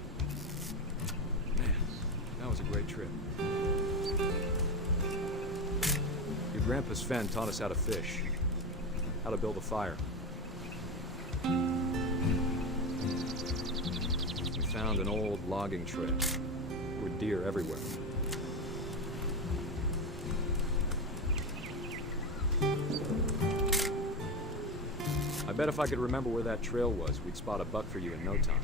Man, that was a great trip. Your grandpa Sven taught us how to fish, how to build a fire. We found an old logging trail. There were deer everywhere. I bet if I could remember where that trail was, we'd spot a buck for you in no time.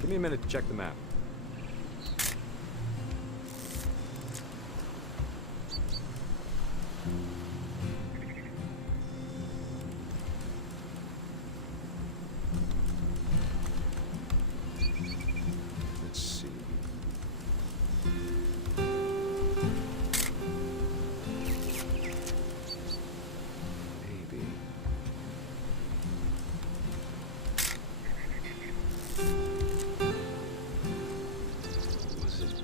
Give me a minute to check the map. Let's see. Maybe. Was it?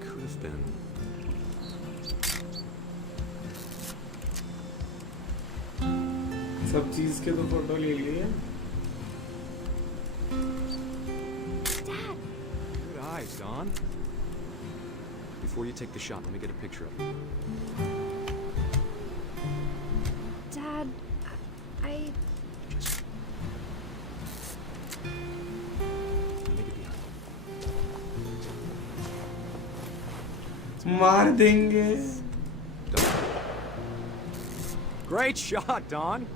Could have been. सब चीज के तो photo ले लिए. Dad! Good eyes, Don. Before you take the shot, let me get a picture of you. Dad, I... Just... Let me get behind. मार देंगे. Don. Great shot, Don.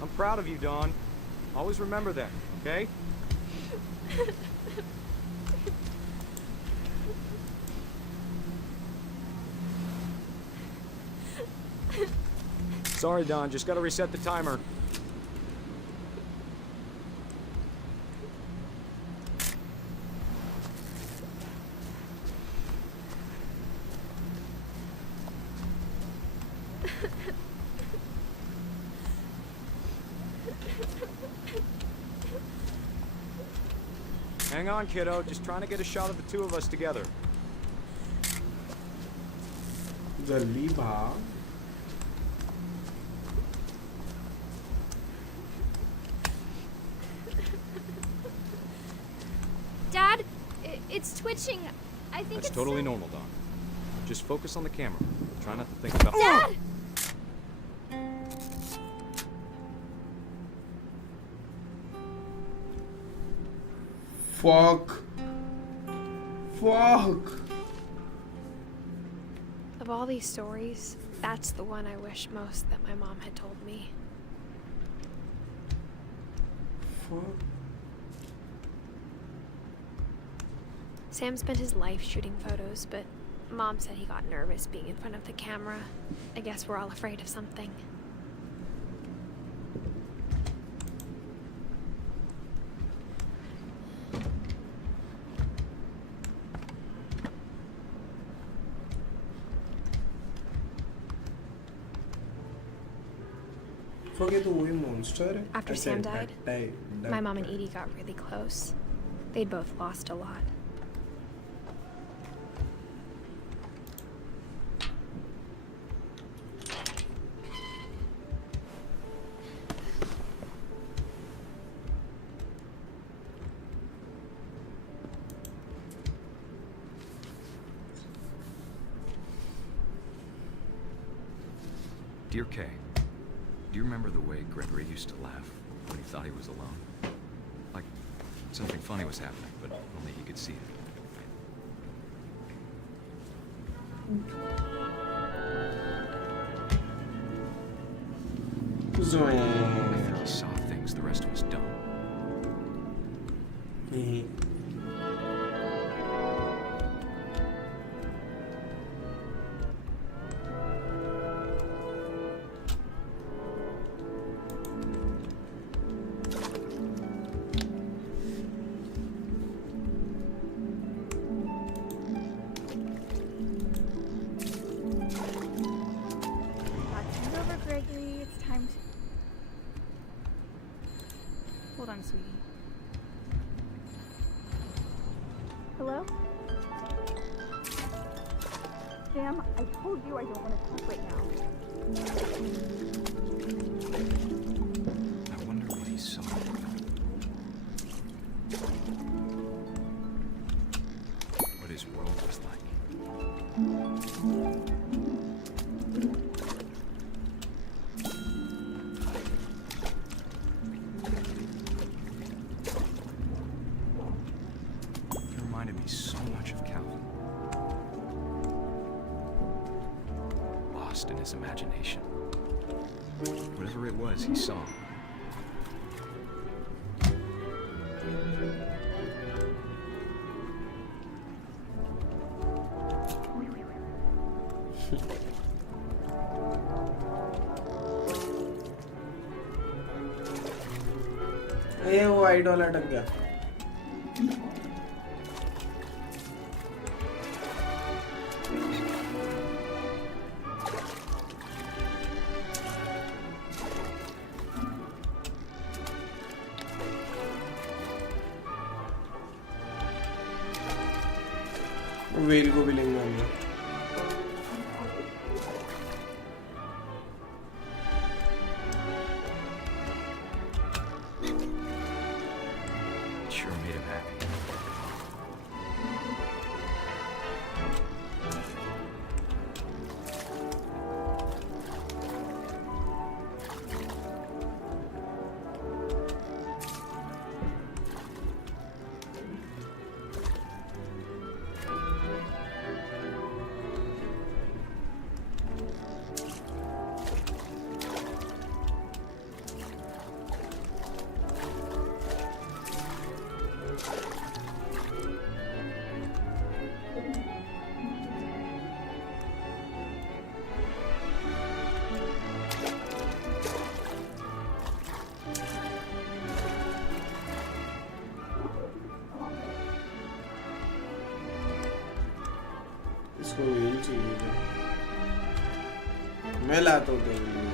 I'm proud of you, Dawn. Always remember that, okay? Sorry, Dawn. Just gotta reset the timer. Hang on, kiddo. Just trying to get a shot of the two of us together. जल्दी भाग. Dad, it's twitching. I think That's it's totally normal, Don. Just focus on the camera. Try not to think about. Dad! Fuck. Of all these stories, that's the one I wish most that my mom had told me. Fuck. Sam spent his life shooting photos, but Mom said he got nervous being in front of the camera. I guess we're all afraid of something. Fuck, ये तो वही monster है. After ऐसे Sam died, my mom and died. Edie got really close. They'd both lost a lot. Dear Kay, do you remember the way Gregory used to laugh when he thought he was alone? Like something funny was happening, but only he could see it. I think he saw things the rest of us don't. That's over, Gregory. It's time to... Hold on, sweetie. Hello? Sam, I told you I don't want to talk right now. I wonder what he saw. What his world was like. He reminded me so much of Calvin. Lost in his imagination. Whatever it was, he saw. ये वो idol अटक गया. Well को भी लेंगे हम लोग. It sure made him happy. इसको वेल चाहिए था. मैं लाता हूँ तेरे लिए.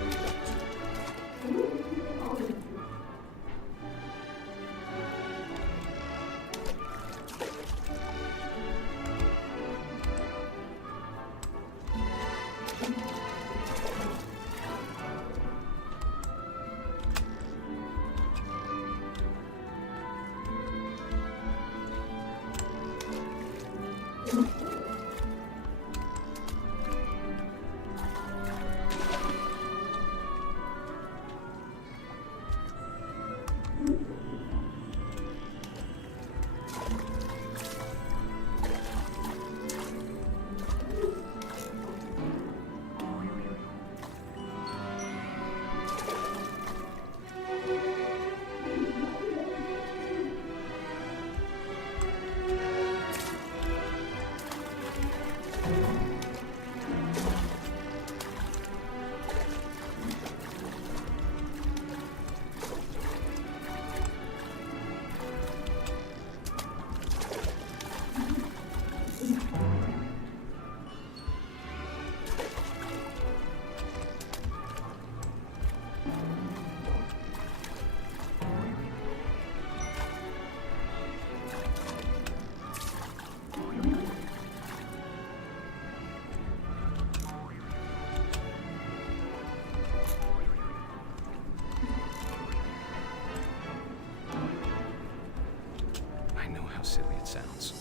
sounds.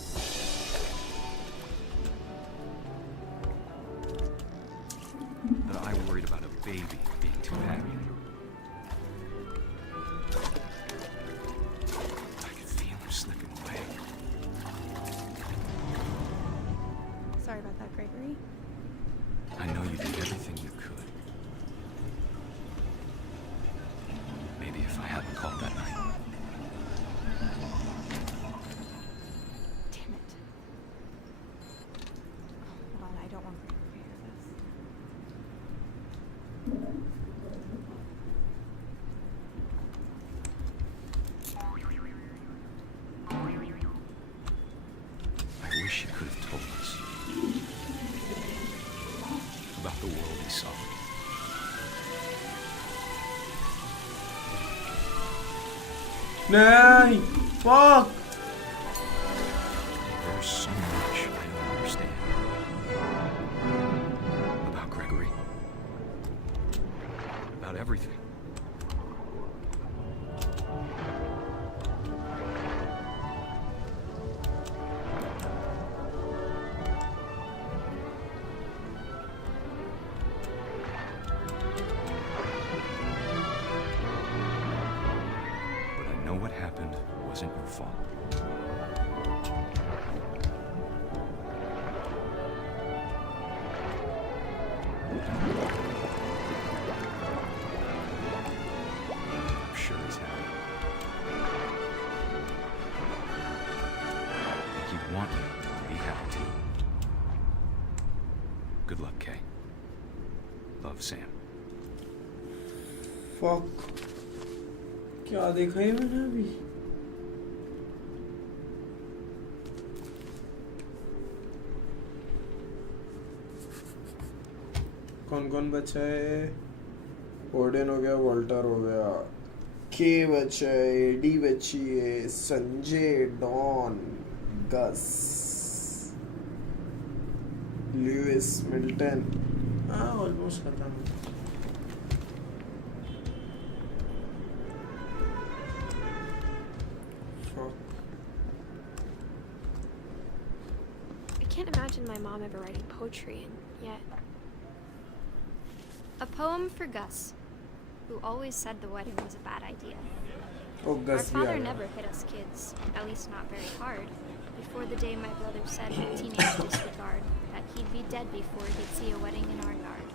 But I worried about a baby being too happy. I could feel him slipping away. Sorry about that, Gregory. I know you did everything you could. Maybe if I hadn't called that night. Damn it. Hold on, I don't want Gregory to hear this. I wish he could have told us about the world he saw. No! Fuck! There's so much I don't understand about Gregory, about everything. But I know what happened wasn't your fault. I'm sure he's happy. I think he'd want me to be happy too. Good luck, Kay. Love, Sam. Fuck. क्या देखा है मैंने अभी? कौन कौन बचा है? Odean हो गया, वॉल्टर हो गया, के बचा है, एडी बची है, संजय, डॉन, गस, लुइस, मिल्टन. हाँ ऑलमोस्ट खत्म. I can't imagine my mom ever writing poetry, and yet. A poem for Gus, who always said the wedding was a bad idea. Oh, Our Gus भी आ father गया. never hit us kids, at least not very hard, before the day my brother said with teenage disregard that he'd be dead before he'd see a wedding in our yard.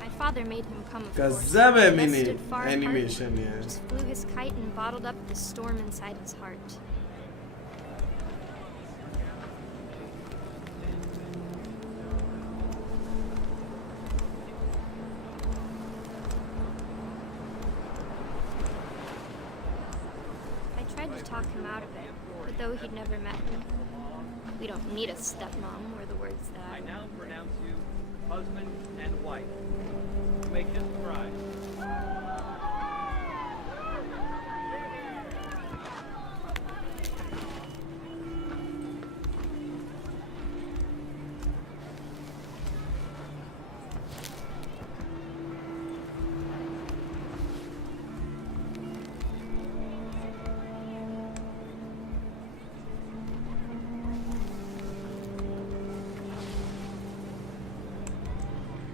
My father made him come, of course. गजब है Gus mini stood far apart, animation ये. just flew his kite and bottled up the storm inside his heart. I tried to talk him out of it, but though he'd never met me, we don't need a stepmom were the words that I now pronounce you husband and wife. You may kiss the bride.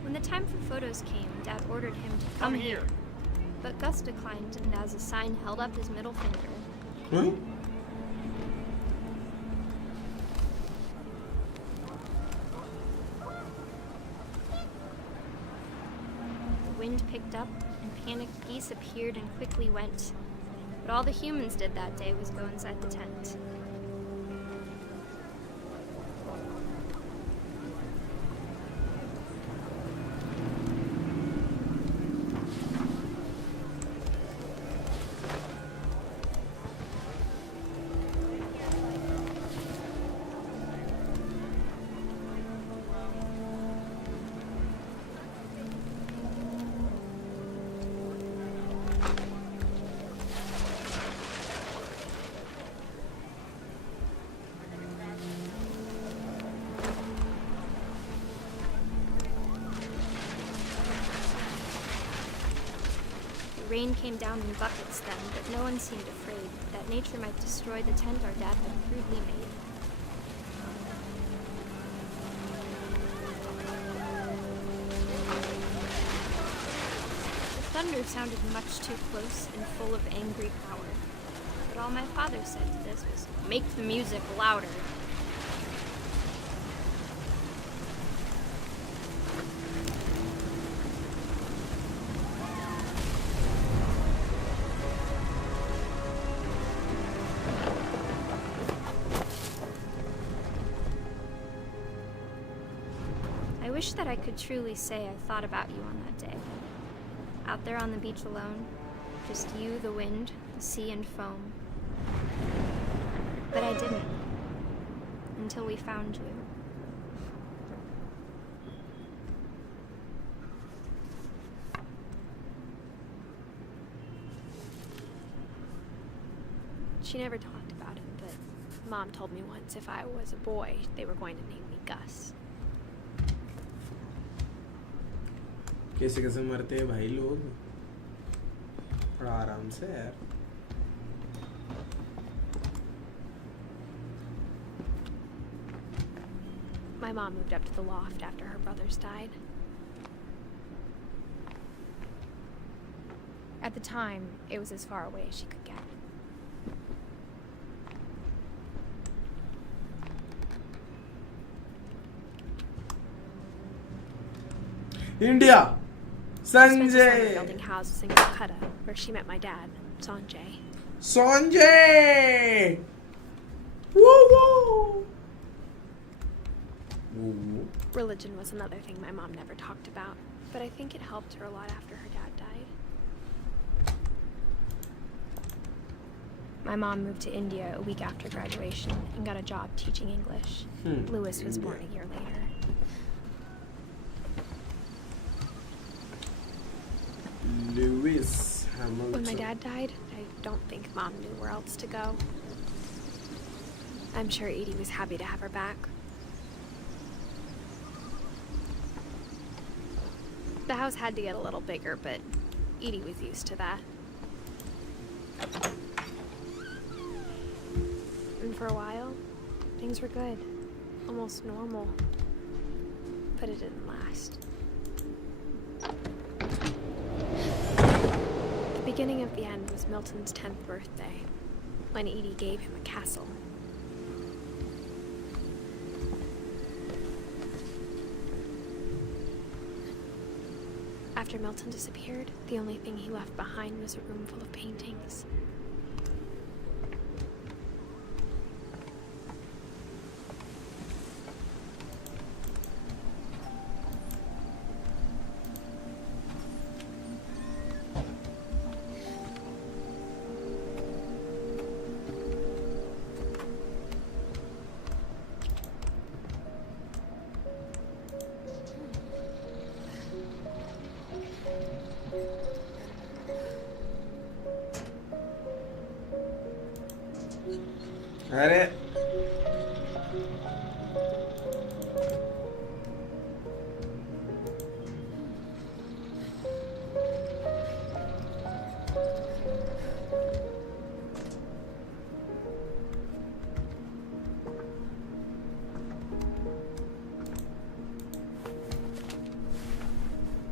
When the time for photos came, Dad ordered him to come here. But Gus declined and as a sign held up his middle finger. Huh? The wind picked up and panicked geese appeared and quickly went. But all the humans did that day was go inside the tent. rain came down in buckets then, but no one seemed afraid that nature might destroy the tent our dad had crudely made. The thunder sounded much too close and full of angry power. But all my father said to this was, "Make the music louder." I wish that I could truly say I thought about you on that day. Out there on the beach alone, just you, the wind, the sea, and foam. But I didn't. Until we found you. She never talked about it, but Mom told me once if I was a boy, they were going to name me Gus. कैसे कैसे मरते हैं भाई लोग, थोड़ा आराम से यार. My mom moved up to the loft after her brothers died. At the time, it was as far away as she could get. India! Spent the summer Sanjay! building houses in Calcutta, where she met my dad, Sanjay. Sanjay! Woo woo! Woo. Religion was another thing my mom never talked about, but I think it helped her a lot after her dad died. My mom moved to India a week after graduation and got a job teaching English. Lewis was born a year later. Lewis Hamilton. When my dad died, I don't think Mom knew where else to go. I'm sure Edie was happy to have her back. The house had to get a little bigger, but Edie was used to that. And for a while, things were good. Almost normal. But it didn't last. The beginning of the end was Milton's 10th birthday, when Edie gave him a castle. After Milton disappeared, the only thing he left behind was a room full of paintings. अरे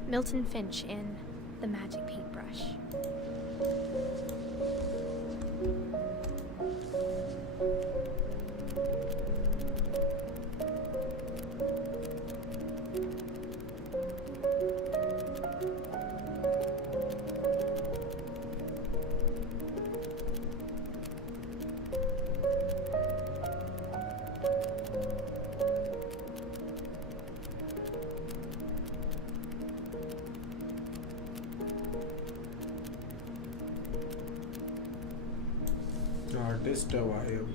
Milton Finch in The Magic Paintbrush. Artist है भाई अब.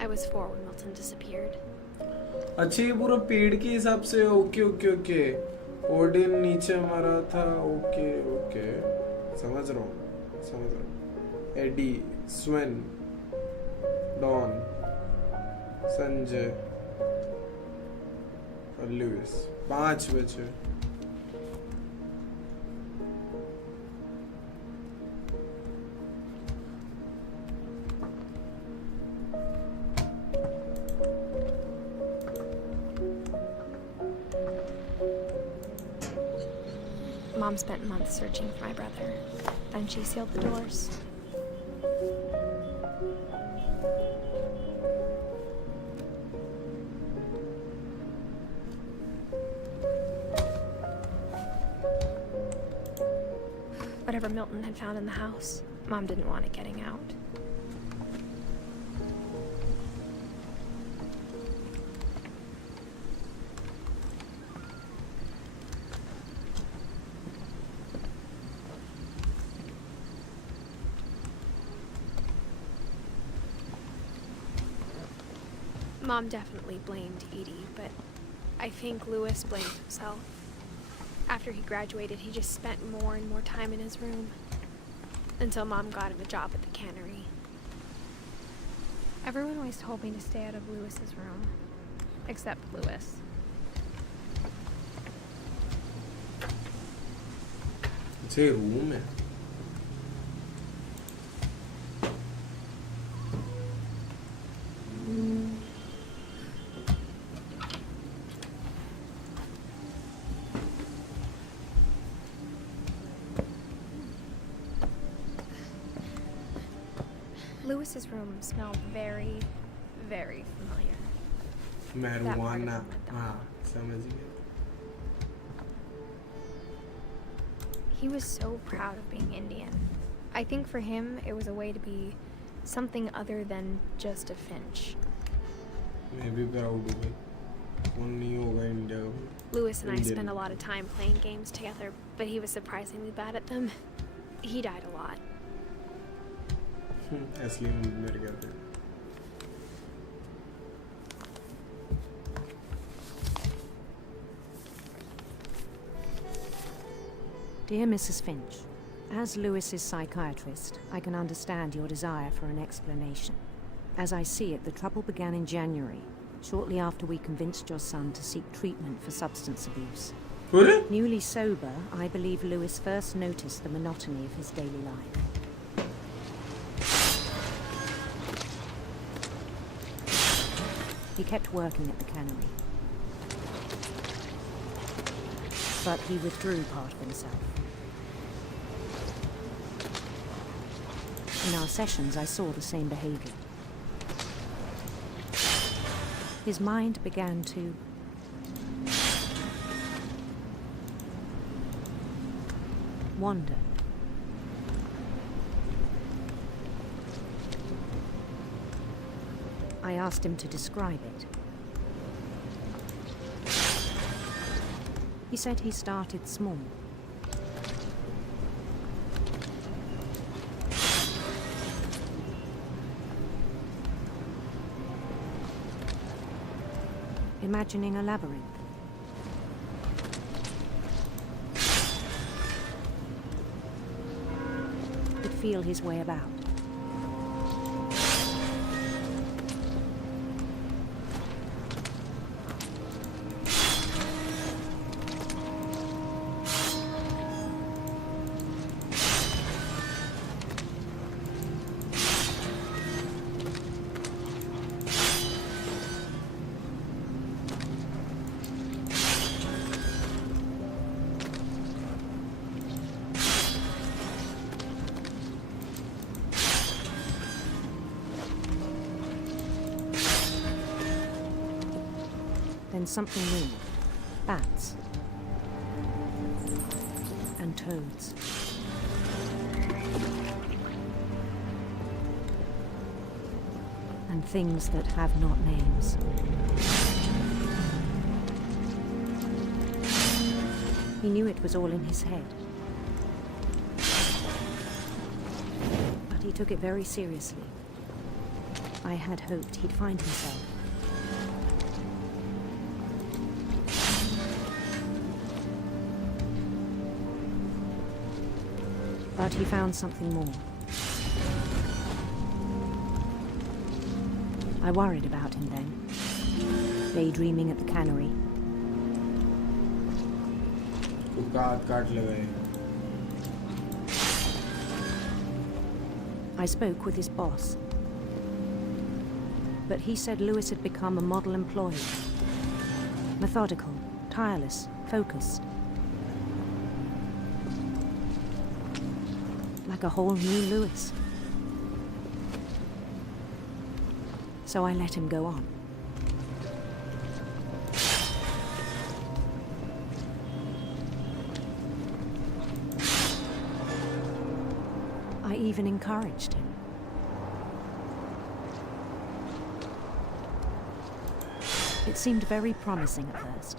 I was 4 when Milton disappeared. अच्छा ये पूरा पेड़ के हिसाब से. Okay okay okay. ओडिन नीचे मरा था. ओके ओके समझ रहा हूँ. एडी, स्वेन, डॉन, संजय. लुइस 5 बजे। Mom spent months searching for my brother. Then she sealed the doors. Whatever Milton had found in the house, Mom didn't want it getting out. Mom definitely blamed Edie, but I think Louis blamed himself. After he graduated, he just spent more and more time in his room. Until Mom got him a job at the cannery. Everyone always told me to stay out of Louis's room. Except Louis. It's a room, man. Louis's room smelled very, very familiar. Marijuana. हाँ, समझ गया. He was so proud of being Indian. I think for him, it was a way to be something other than just a Finch. मैं भी proud हूँ भाई. कौन नहीं होगा इंडिया में? Louis and I spent a lot of time playing games together, but he was surprisingly bad at them. He died a lot. असली में मर गया था. Dear Mrs. Finch, as Louis's psychiatrist, I can understand your desire for an explanation. As I see it, the trouble began in January, shortly after we convinced your son to seek treatment for substance abuse. What? Newly sober, I believe Louis first noticed the monotony of his daily life. He kept working at the cannery. But he withdrew part of himself. In our sessions, I saw the same behavior. His mind began to wander. I asked him to describe it. He said he started small. Imagining a labyrinth. Could feel his way about. Then something new. Bats. And toads. And things that have not names. He knew it was all in his head. But he took it very seriously. I had hoped he'd find himself. But he found something more. I worried about him then, daydreaming at the cannery, खुद का हाथ काट लगाए. I spoke with his boss, but he said Lewis had become a model employee. Methodical, tireless, focused. Like a whole new Lewis. So I let him go on. I even encouraged him. It seemed very promising at first.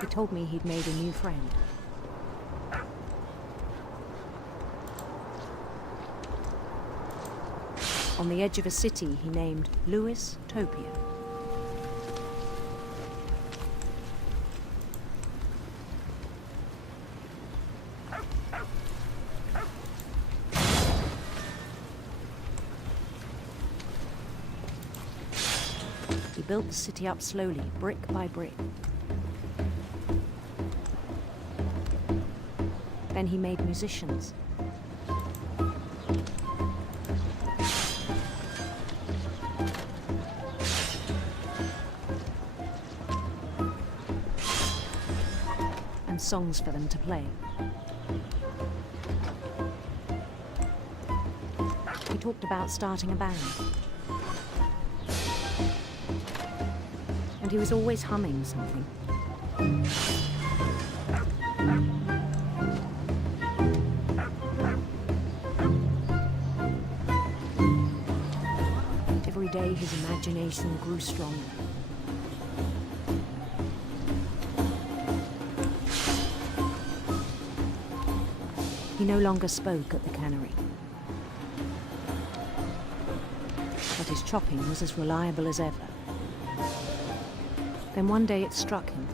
He told me he'd made a new friend. On the edge of a city he named Lewis Topia. He built the city up slowly, brick by brick. Then he made musicians. And songs for them to play. He talked about starting a band. And he was always humming something. Every day his imagination grew stronger. He no longer spoke at the cannery. But his chopping was as reliable as ever. Then one day it struck him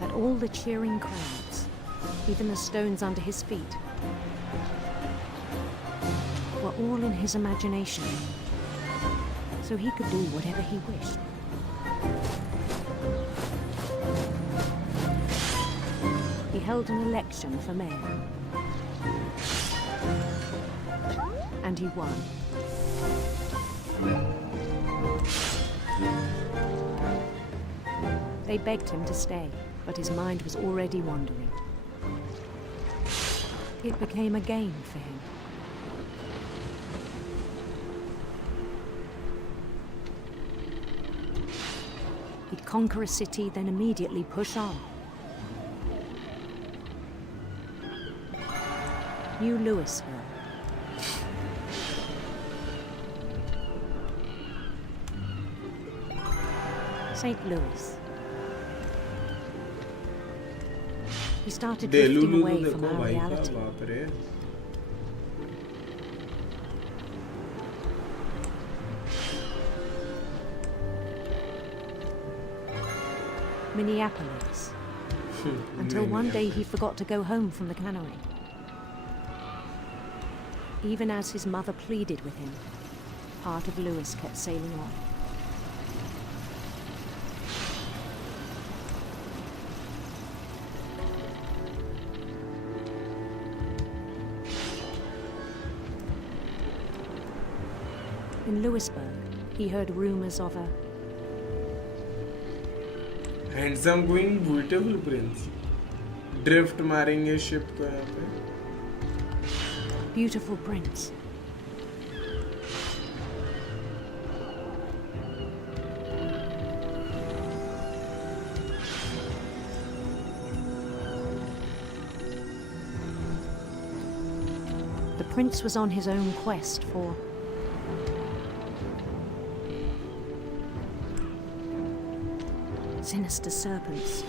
that all the cheering crowds, even the stones under his feet, were all in his imagination, so he could do whatever he wished. He held an election for mayor, and he won. They begged him to stay, but his mind was already wandering. It became a game for him. He'd conquer a city, then immediately push on. New Louisville. St. Louis. He started drifting away from our reality. Minneapolis. Until one day he forgot to go home from the cannery. Even as his mother pleaded with him, part of Lewis kept sailing on. In Lewisburg, he heard rumors of a handsome queen, beautiful prince. Drift मारेंगे ship को यहाँ पे. Beautiful prince. The prince was on his own quest for sinister serpents.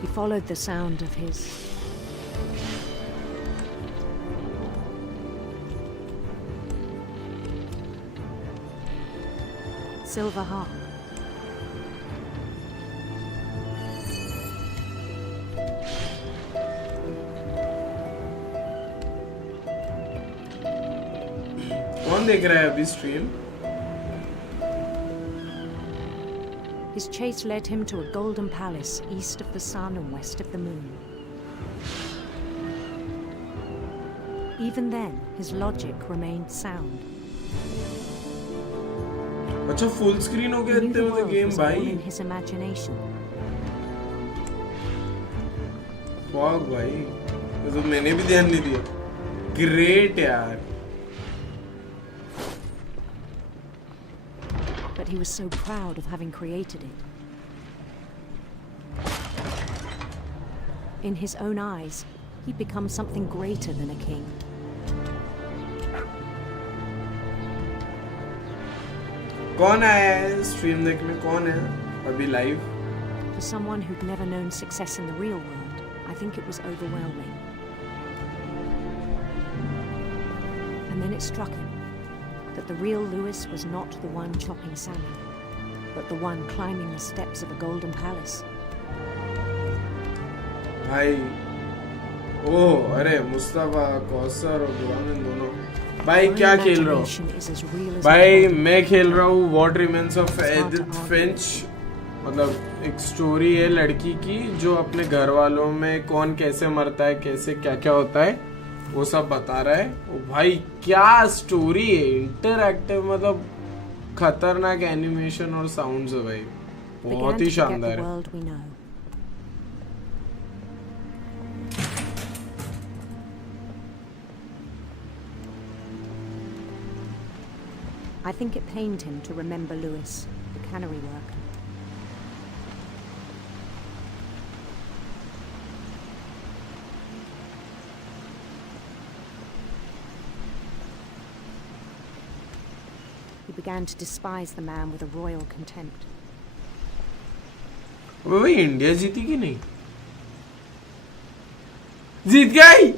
He followed the sound of his silver harp. कौन देख रहा है अभी stream? His chase led him to a golden palace east of the sun and west of the moon. Even then, his logic remained sound. अच्छा full screen हो गया इतने में गेम भाई. In his imagination. फॉग भाई, ये तो मैंने भी ध्यान नहीं दिया. ग्रेट यार. But he was so proud of having created it. In his own eyes, he'd become something greater than a king. कौन आया है स्ट्रीम देखने? कौन है अभी live? For someone who'd never known success in the real world, I think it was overwhelming. And then it struck him that the real Lewis was not the one chopping salmon, but the one climbing the steps of a golden palace. भाई, ओह, अरे मुस्तफा, कौसर और गुरामिन दोनों. भाई क्या खेल रहा हूँ? भाई मैं खेल रहा हूँ What Remains of Edith Finch. मतलब एक स्टोरी है लड़की की जो अपने घर वालों में कौन कैसे मरता है, कैसे क्या क्या होता है, वो सब बता रहा है. ओ भाई क्या स्टोरी है, इंटरएक्टिव, मतलब खतरनाक एनिमेशन और साउंड्स है भाई, बहुत ही शानदार है. I think it pained him to remember Lewis, the cannery worker. He began to despise the man with a royal contempt. अबे भाई इंडिया जीती कि नहीं? जीत गई.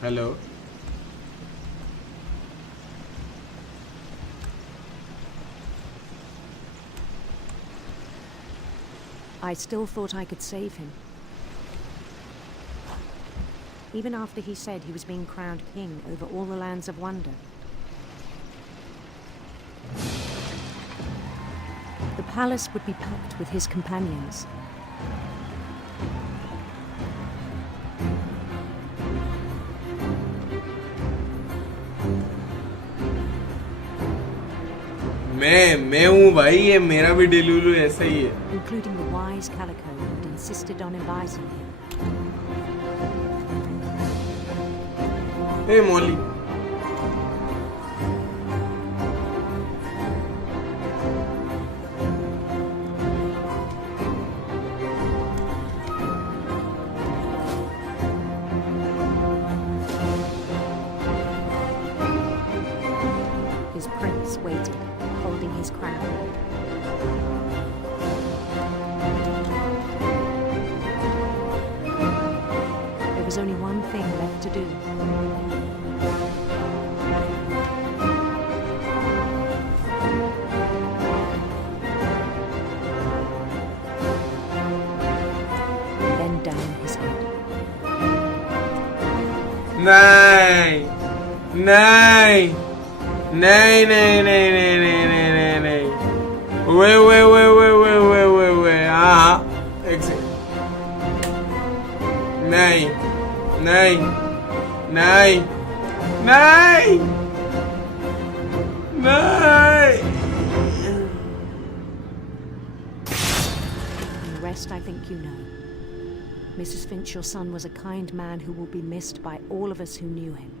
Hello. I still thought I could save him. Even after he said he was being crowned king over all the lands of wonder. The palace would be packed with his companions. मैं हूँ भाई, ये मेरा भी डिलुलु ऐसा ही है. Including the wise Calico who had insisted on advising him. Hey Molly. His prince waited, holding his crown. There was only one thing left to do. Bend down his head. नहीं नहीं नहीं नहीं नहीं नहीं नहीं नहीं नहीं वे हाँ एक सेकंड. नहीं नहीं नहीं नहीं नहीं. And the rest I think you know. Mrs. Finch, your son was a kind man who will be missed by all of us who knew him.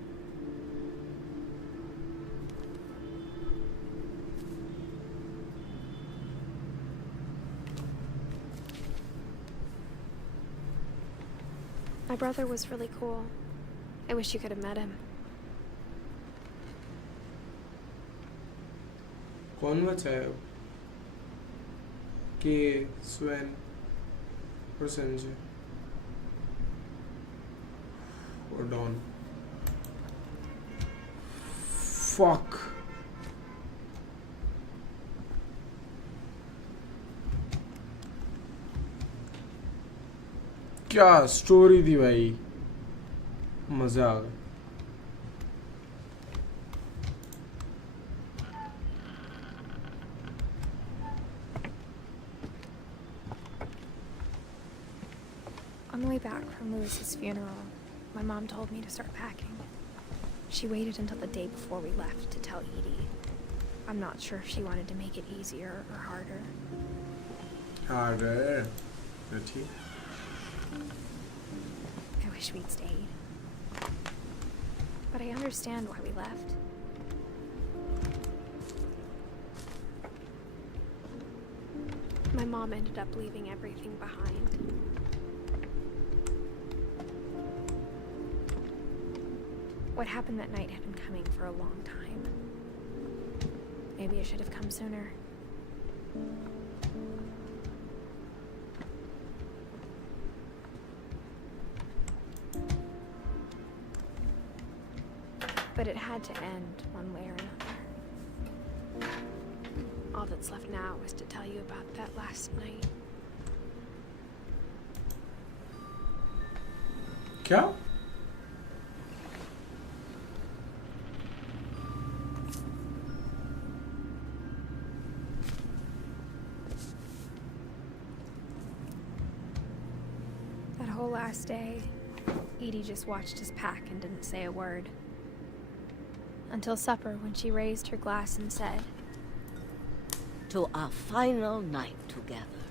My brother was really cool. I wish you could have met him. कौन बचा है? के स्वेन और संजय और don. Fuck. क्या story थी भाई, मजा आ गया। On the way back from Lewis's funeral, my mom told me to start packing. She waited until the day before we left to tell Edie. I'm not sure if she wanted to make it easier or harder. Harder. ठीक. I wish we'd stayed. But I understand why we left. My mom ended up leaving everything behind. What happened that night had been coming for a long time. Maybe I should have come sooner. But it had to end one way or another. All that's left now is to tell you about that last night. क्या? That whole last day, Edie just watched us pack and didn't say a word. Until supper, when she raised her glass and said, "To our final night together,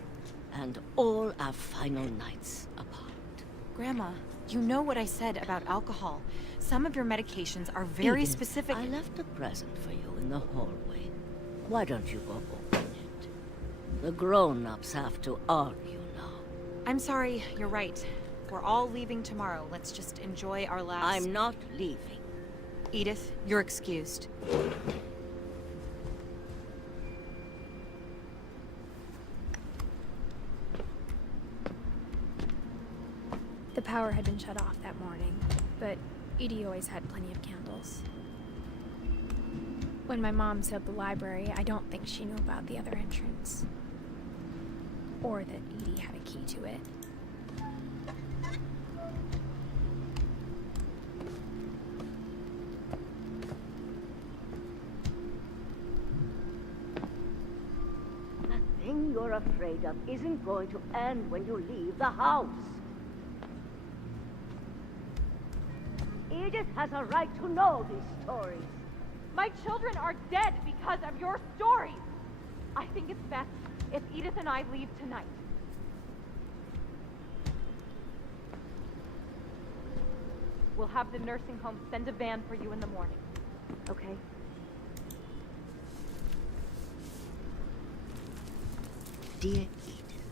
and all our final nights apart." Grandma, you know what I said about alcohol. Some of your medications are very Edith, specific. I left a present for you in the hallway. Why don't you go open it? The grown-ups have to argue now. I'm sorry, you're right. We're all leaving tomorrow. Let's just enjoy our last... I'm not leaving. Edith, you're excused. The power had been shut off that morning, but Edie always had plenty of candles. When my mom sealed the library, I don't think she knew about the other entrance. Or that Edie had a key to it. That thing you're afraid of isn't going to end when you leave the house. Edith has a right to know these stories. My children are dead because of your stories. I think it's best if Edith and I leave tonight. We'll have the nursing home send a van for you in the morning. Okay? Dear Edith,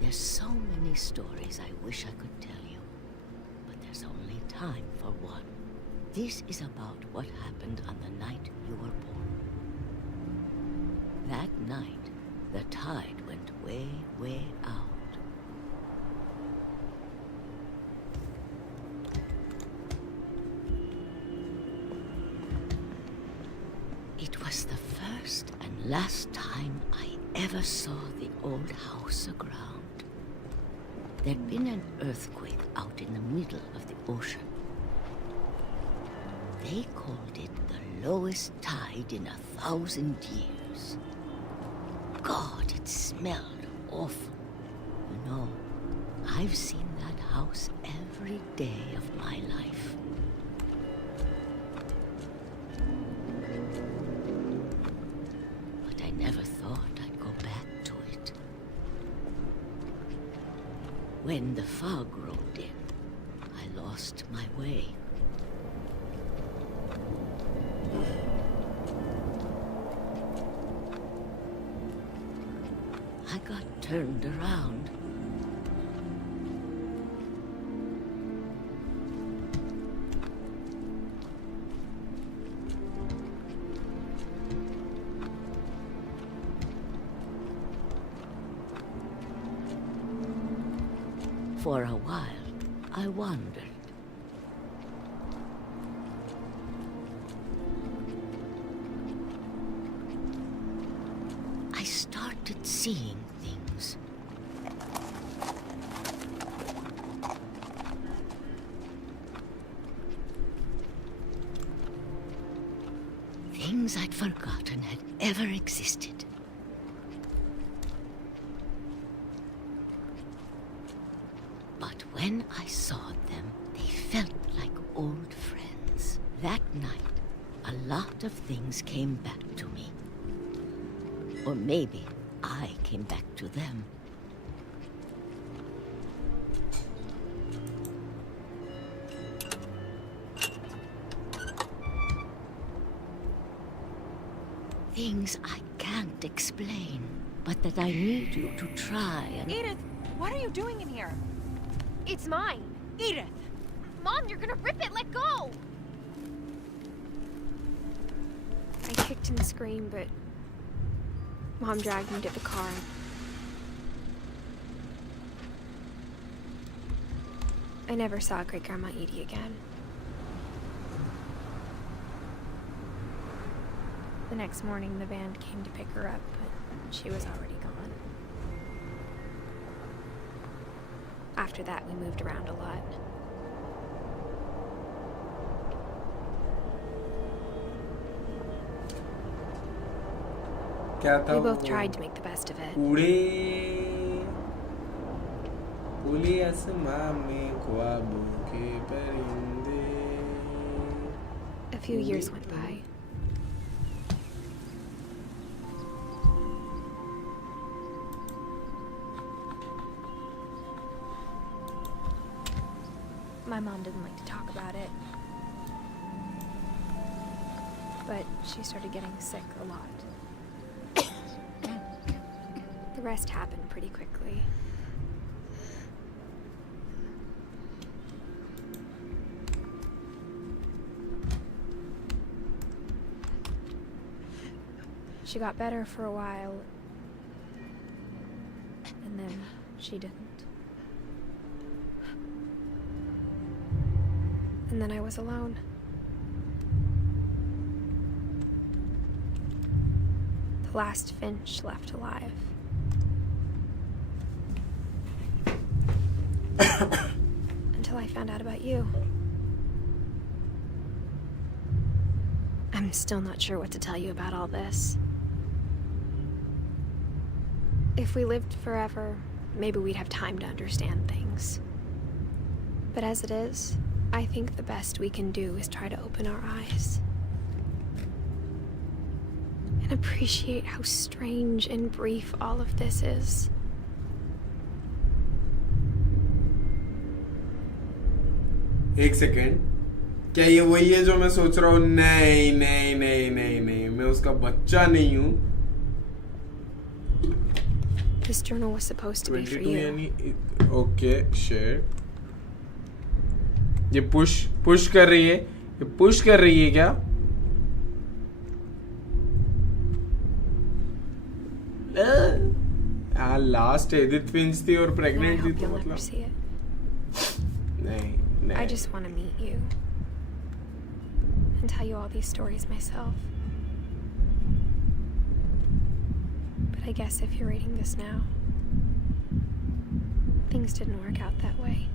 there's so many stories I wish I could tell you, but there's only time for one. This is about what happened on the night you were born. That night, the tide went way, way out. It was the first and last time I ever saw the old house aground. There'd been an earthquake out in the middle of the ocean. They called it the lowest tide in 1,000 years. God, it smelled awful. You know, I've seen that house every day of my life. But I never thought I'd go back to it. When the fog rolled in, I lost my way. I got turned around. For a while, I wandered. I started seeing things. Things I'd forgotten had ever existed. But when I saw them, they felt like old friends. That night, a lot of things came back to me. Or maybe I came back to them. Things I can't explain, but that I need you to try and... Edith, what are you doing in here? It's mine. Edith! Mom, you're gonna rip it! Let go! I kicked and screamed, but Mom dragged me to the car. I never saw Great Grandma Edie again. The next morning, the band came to pick her up, but she was already gone. After that, we moved around a lot. We both tried to make the best of it. A few years went by. My mom didn't like to talk about it, but she started getting sick a lot. The rest happened pretty quickly. She got better for a while, and then she didn't. And then I was alone. The last Finch left alive. Until I found out about you. I'm still not sure what to tell you about all this. If we lived forever, maybe we'd have time to understand things. But as it is, I think the best we can do is try to open our eyes. And appreciate how strange and brief all of this is. एक second, क्या ये वही है जो मैं सोच रहा हूँ? नहीं नहीं नहीं नहीं नहीं, मैं उसका बच्चा नहीं हूँ. This journal was supposed to be for you. Okay, sure. ये पुश कर रही है, ये पुश कर रही है क्या? लास्ट एडिथ फिंच थी और प्रेग्नेंट थी तो मतलब नहीं. I just want to meet you and tell you all these stories myself. But I guess if you're reading this now, things didn't work out that way.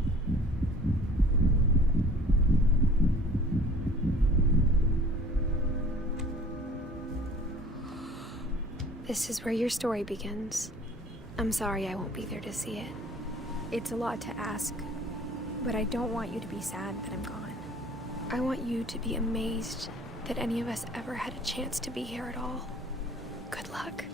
This is where your story begins. I'm sorry I won't be there to see it. It's a lot to ask, but I don't want you to be sad that I'm gone. I want you to be amazed that any of us ever had a chance to be here at all. Good luck.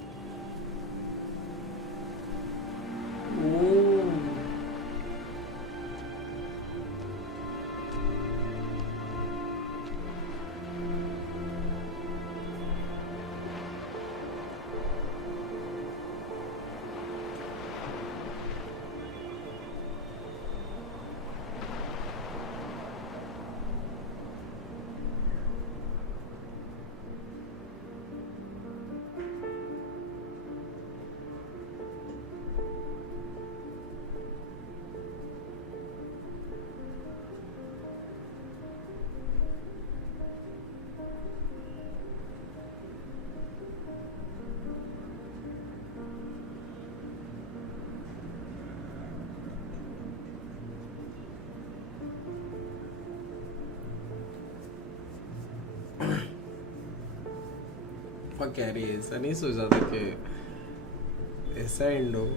Fuck यार, ये ऐसा नहीं सोचा था कि ऐसा and हो।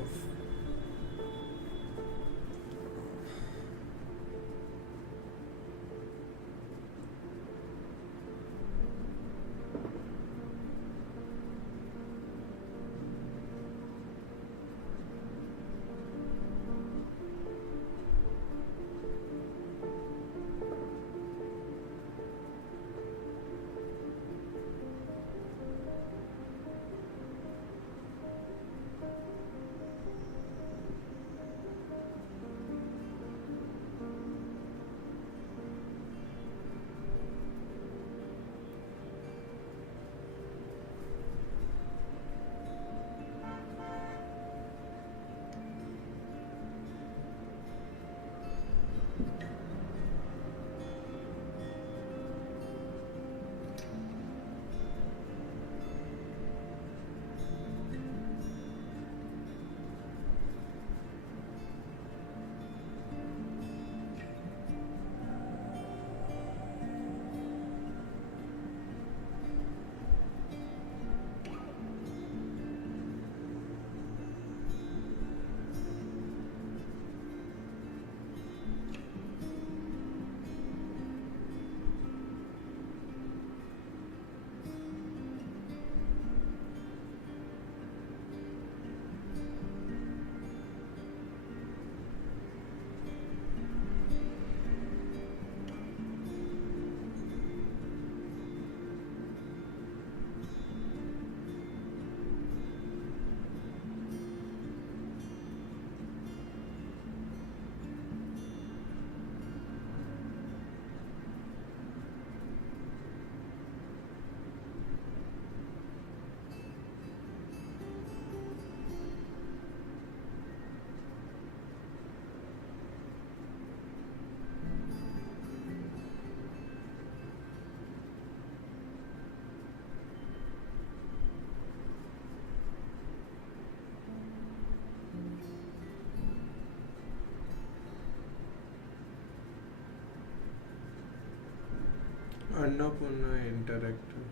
Annapurna interactive,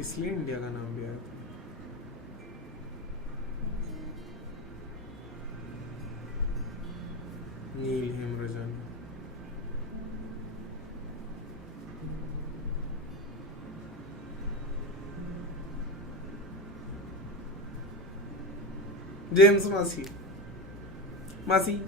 इसलिए इंडिया का नाम भी आया था। नील हेमरजन। जेम्स मासी, मासी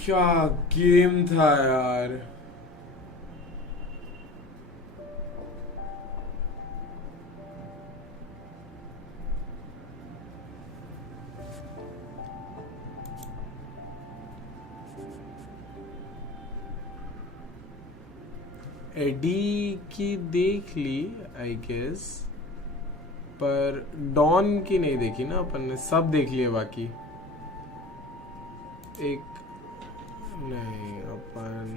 क्या गेम था यार। एडी की देख ली आई गेस, पर डॉन की नहीं देखी ना अपन ने, सब देख लिए बाकी। एक नहीं अपन,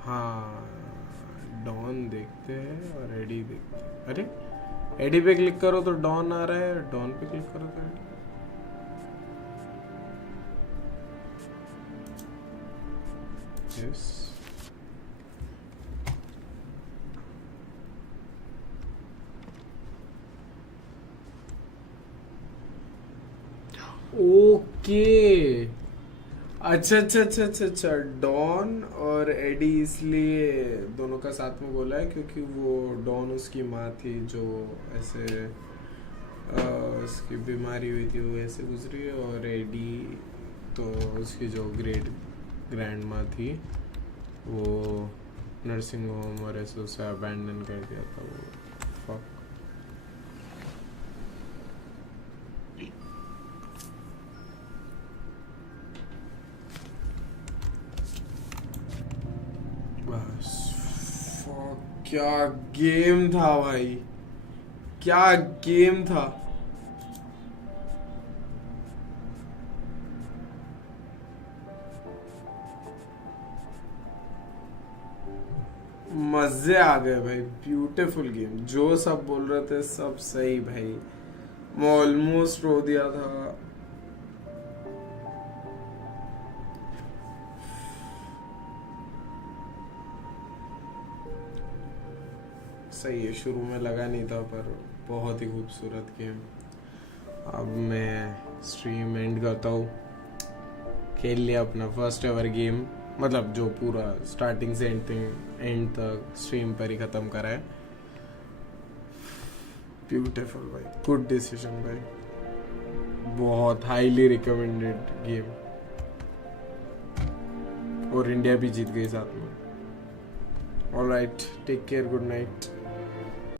हाँ डॉन देखते हैं और एडी देखते हैं। अरे एडी पे क्लिक करो तो डॉन आ रहा है, डॉन पे क्लिक करो तो एडी। यस ओके, अच्छा अच्छा अच्छा अच्छा अच्छा, डॉन और एडी इसलिए दोनों का साथ में बोला है क्योंकि वो डॉन उसकी माँ थी जो ऐसे उसकी बीमारी हुई थी, वो ऐसे गुजरी, और एडी तो उसकी जो ग्रेट ग्रैंड माँ थी वो नर्सिंग होम और ऐसे उसे अबैंडन कर दिया था वो. Fuck. बस क्या गेम था भाई, क्या गेम था. मजे आ गए भाई. Beautiful game. जो सब बोल रहे थे सब सही भाई. मैं ऑलमोस्ट रो दिया था. सही है. शुरू में लगा नहीं था पर बहुत ही खूबसूरत गेम. अब मैं स्ट्रीम एंड करता हूँ. खेल लिया अपना फर्स्ट एवर गेम, मतलब जो पूरा स्टार्टिंग से एंड तक स्ट्रीम पर ही खत्म करा है. ब्यूटीफुल भाई. गुड डिसीजन भाई. बहुत हाईली रिकमेंडेड गेम. और इंडिया भी जीत गई साथ में. Alright, take care, good night.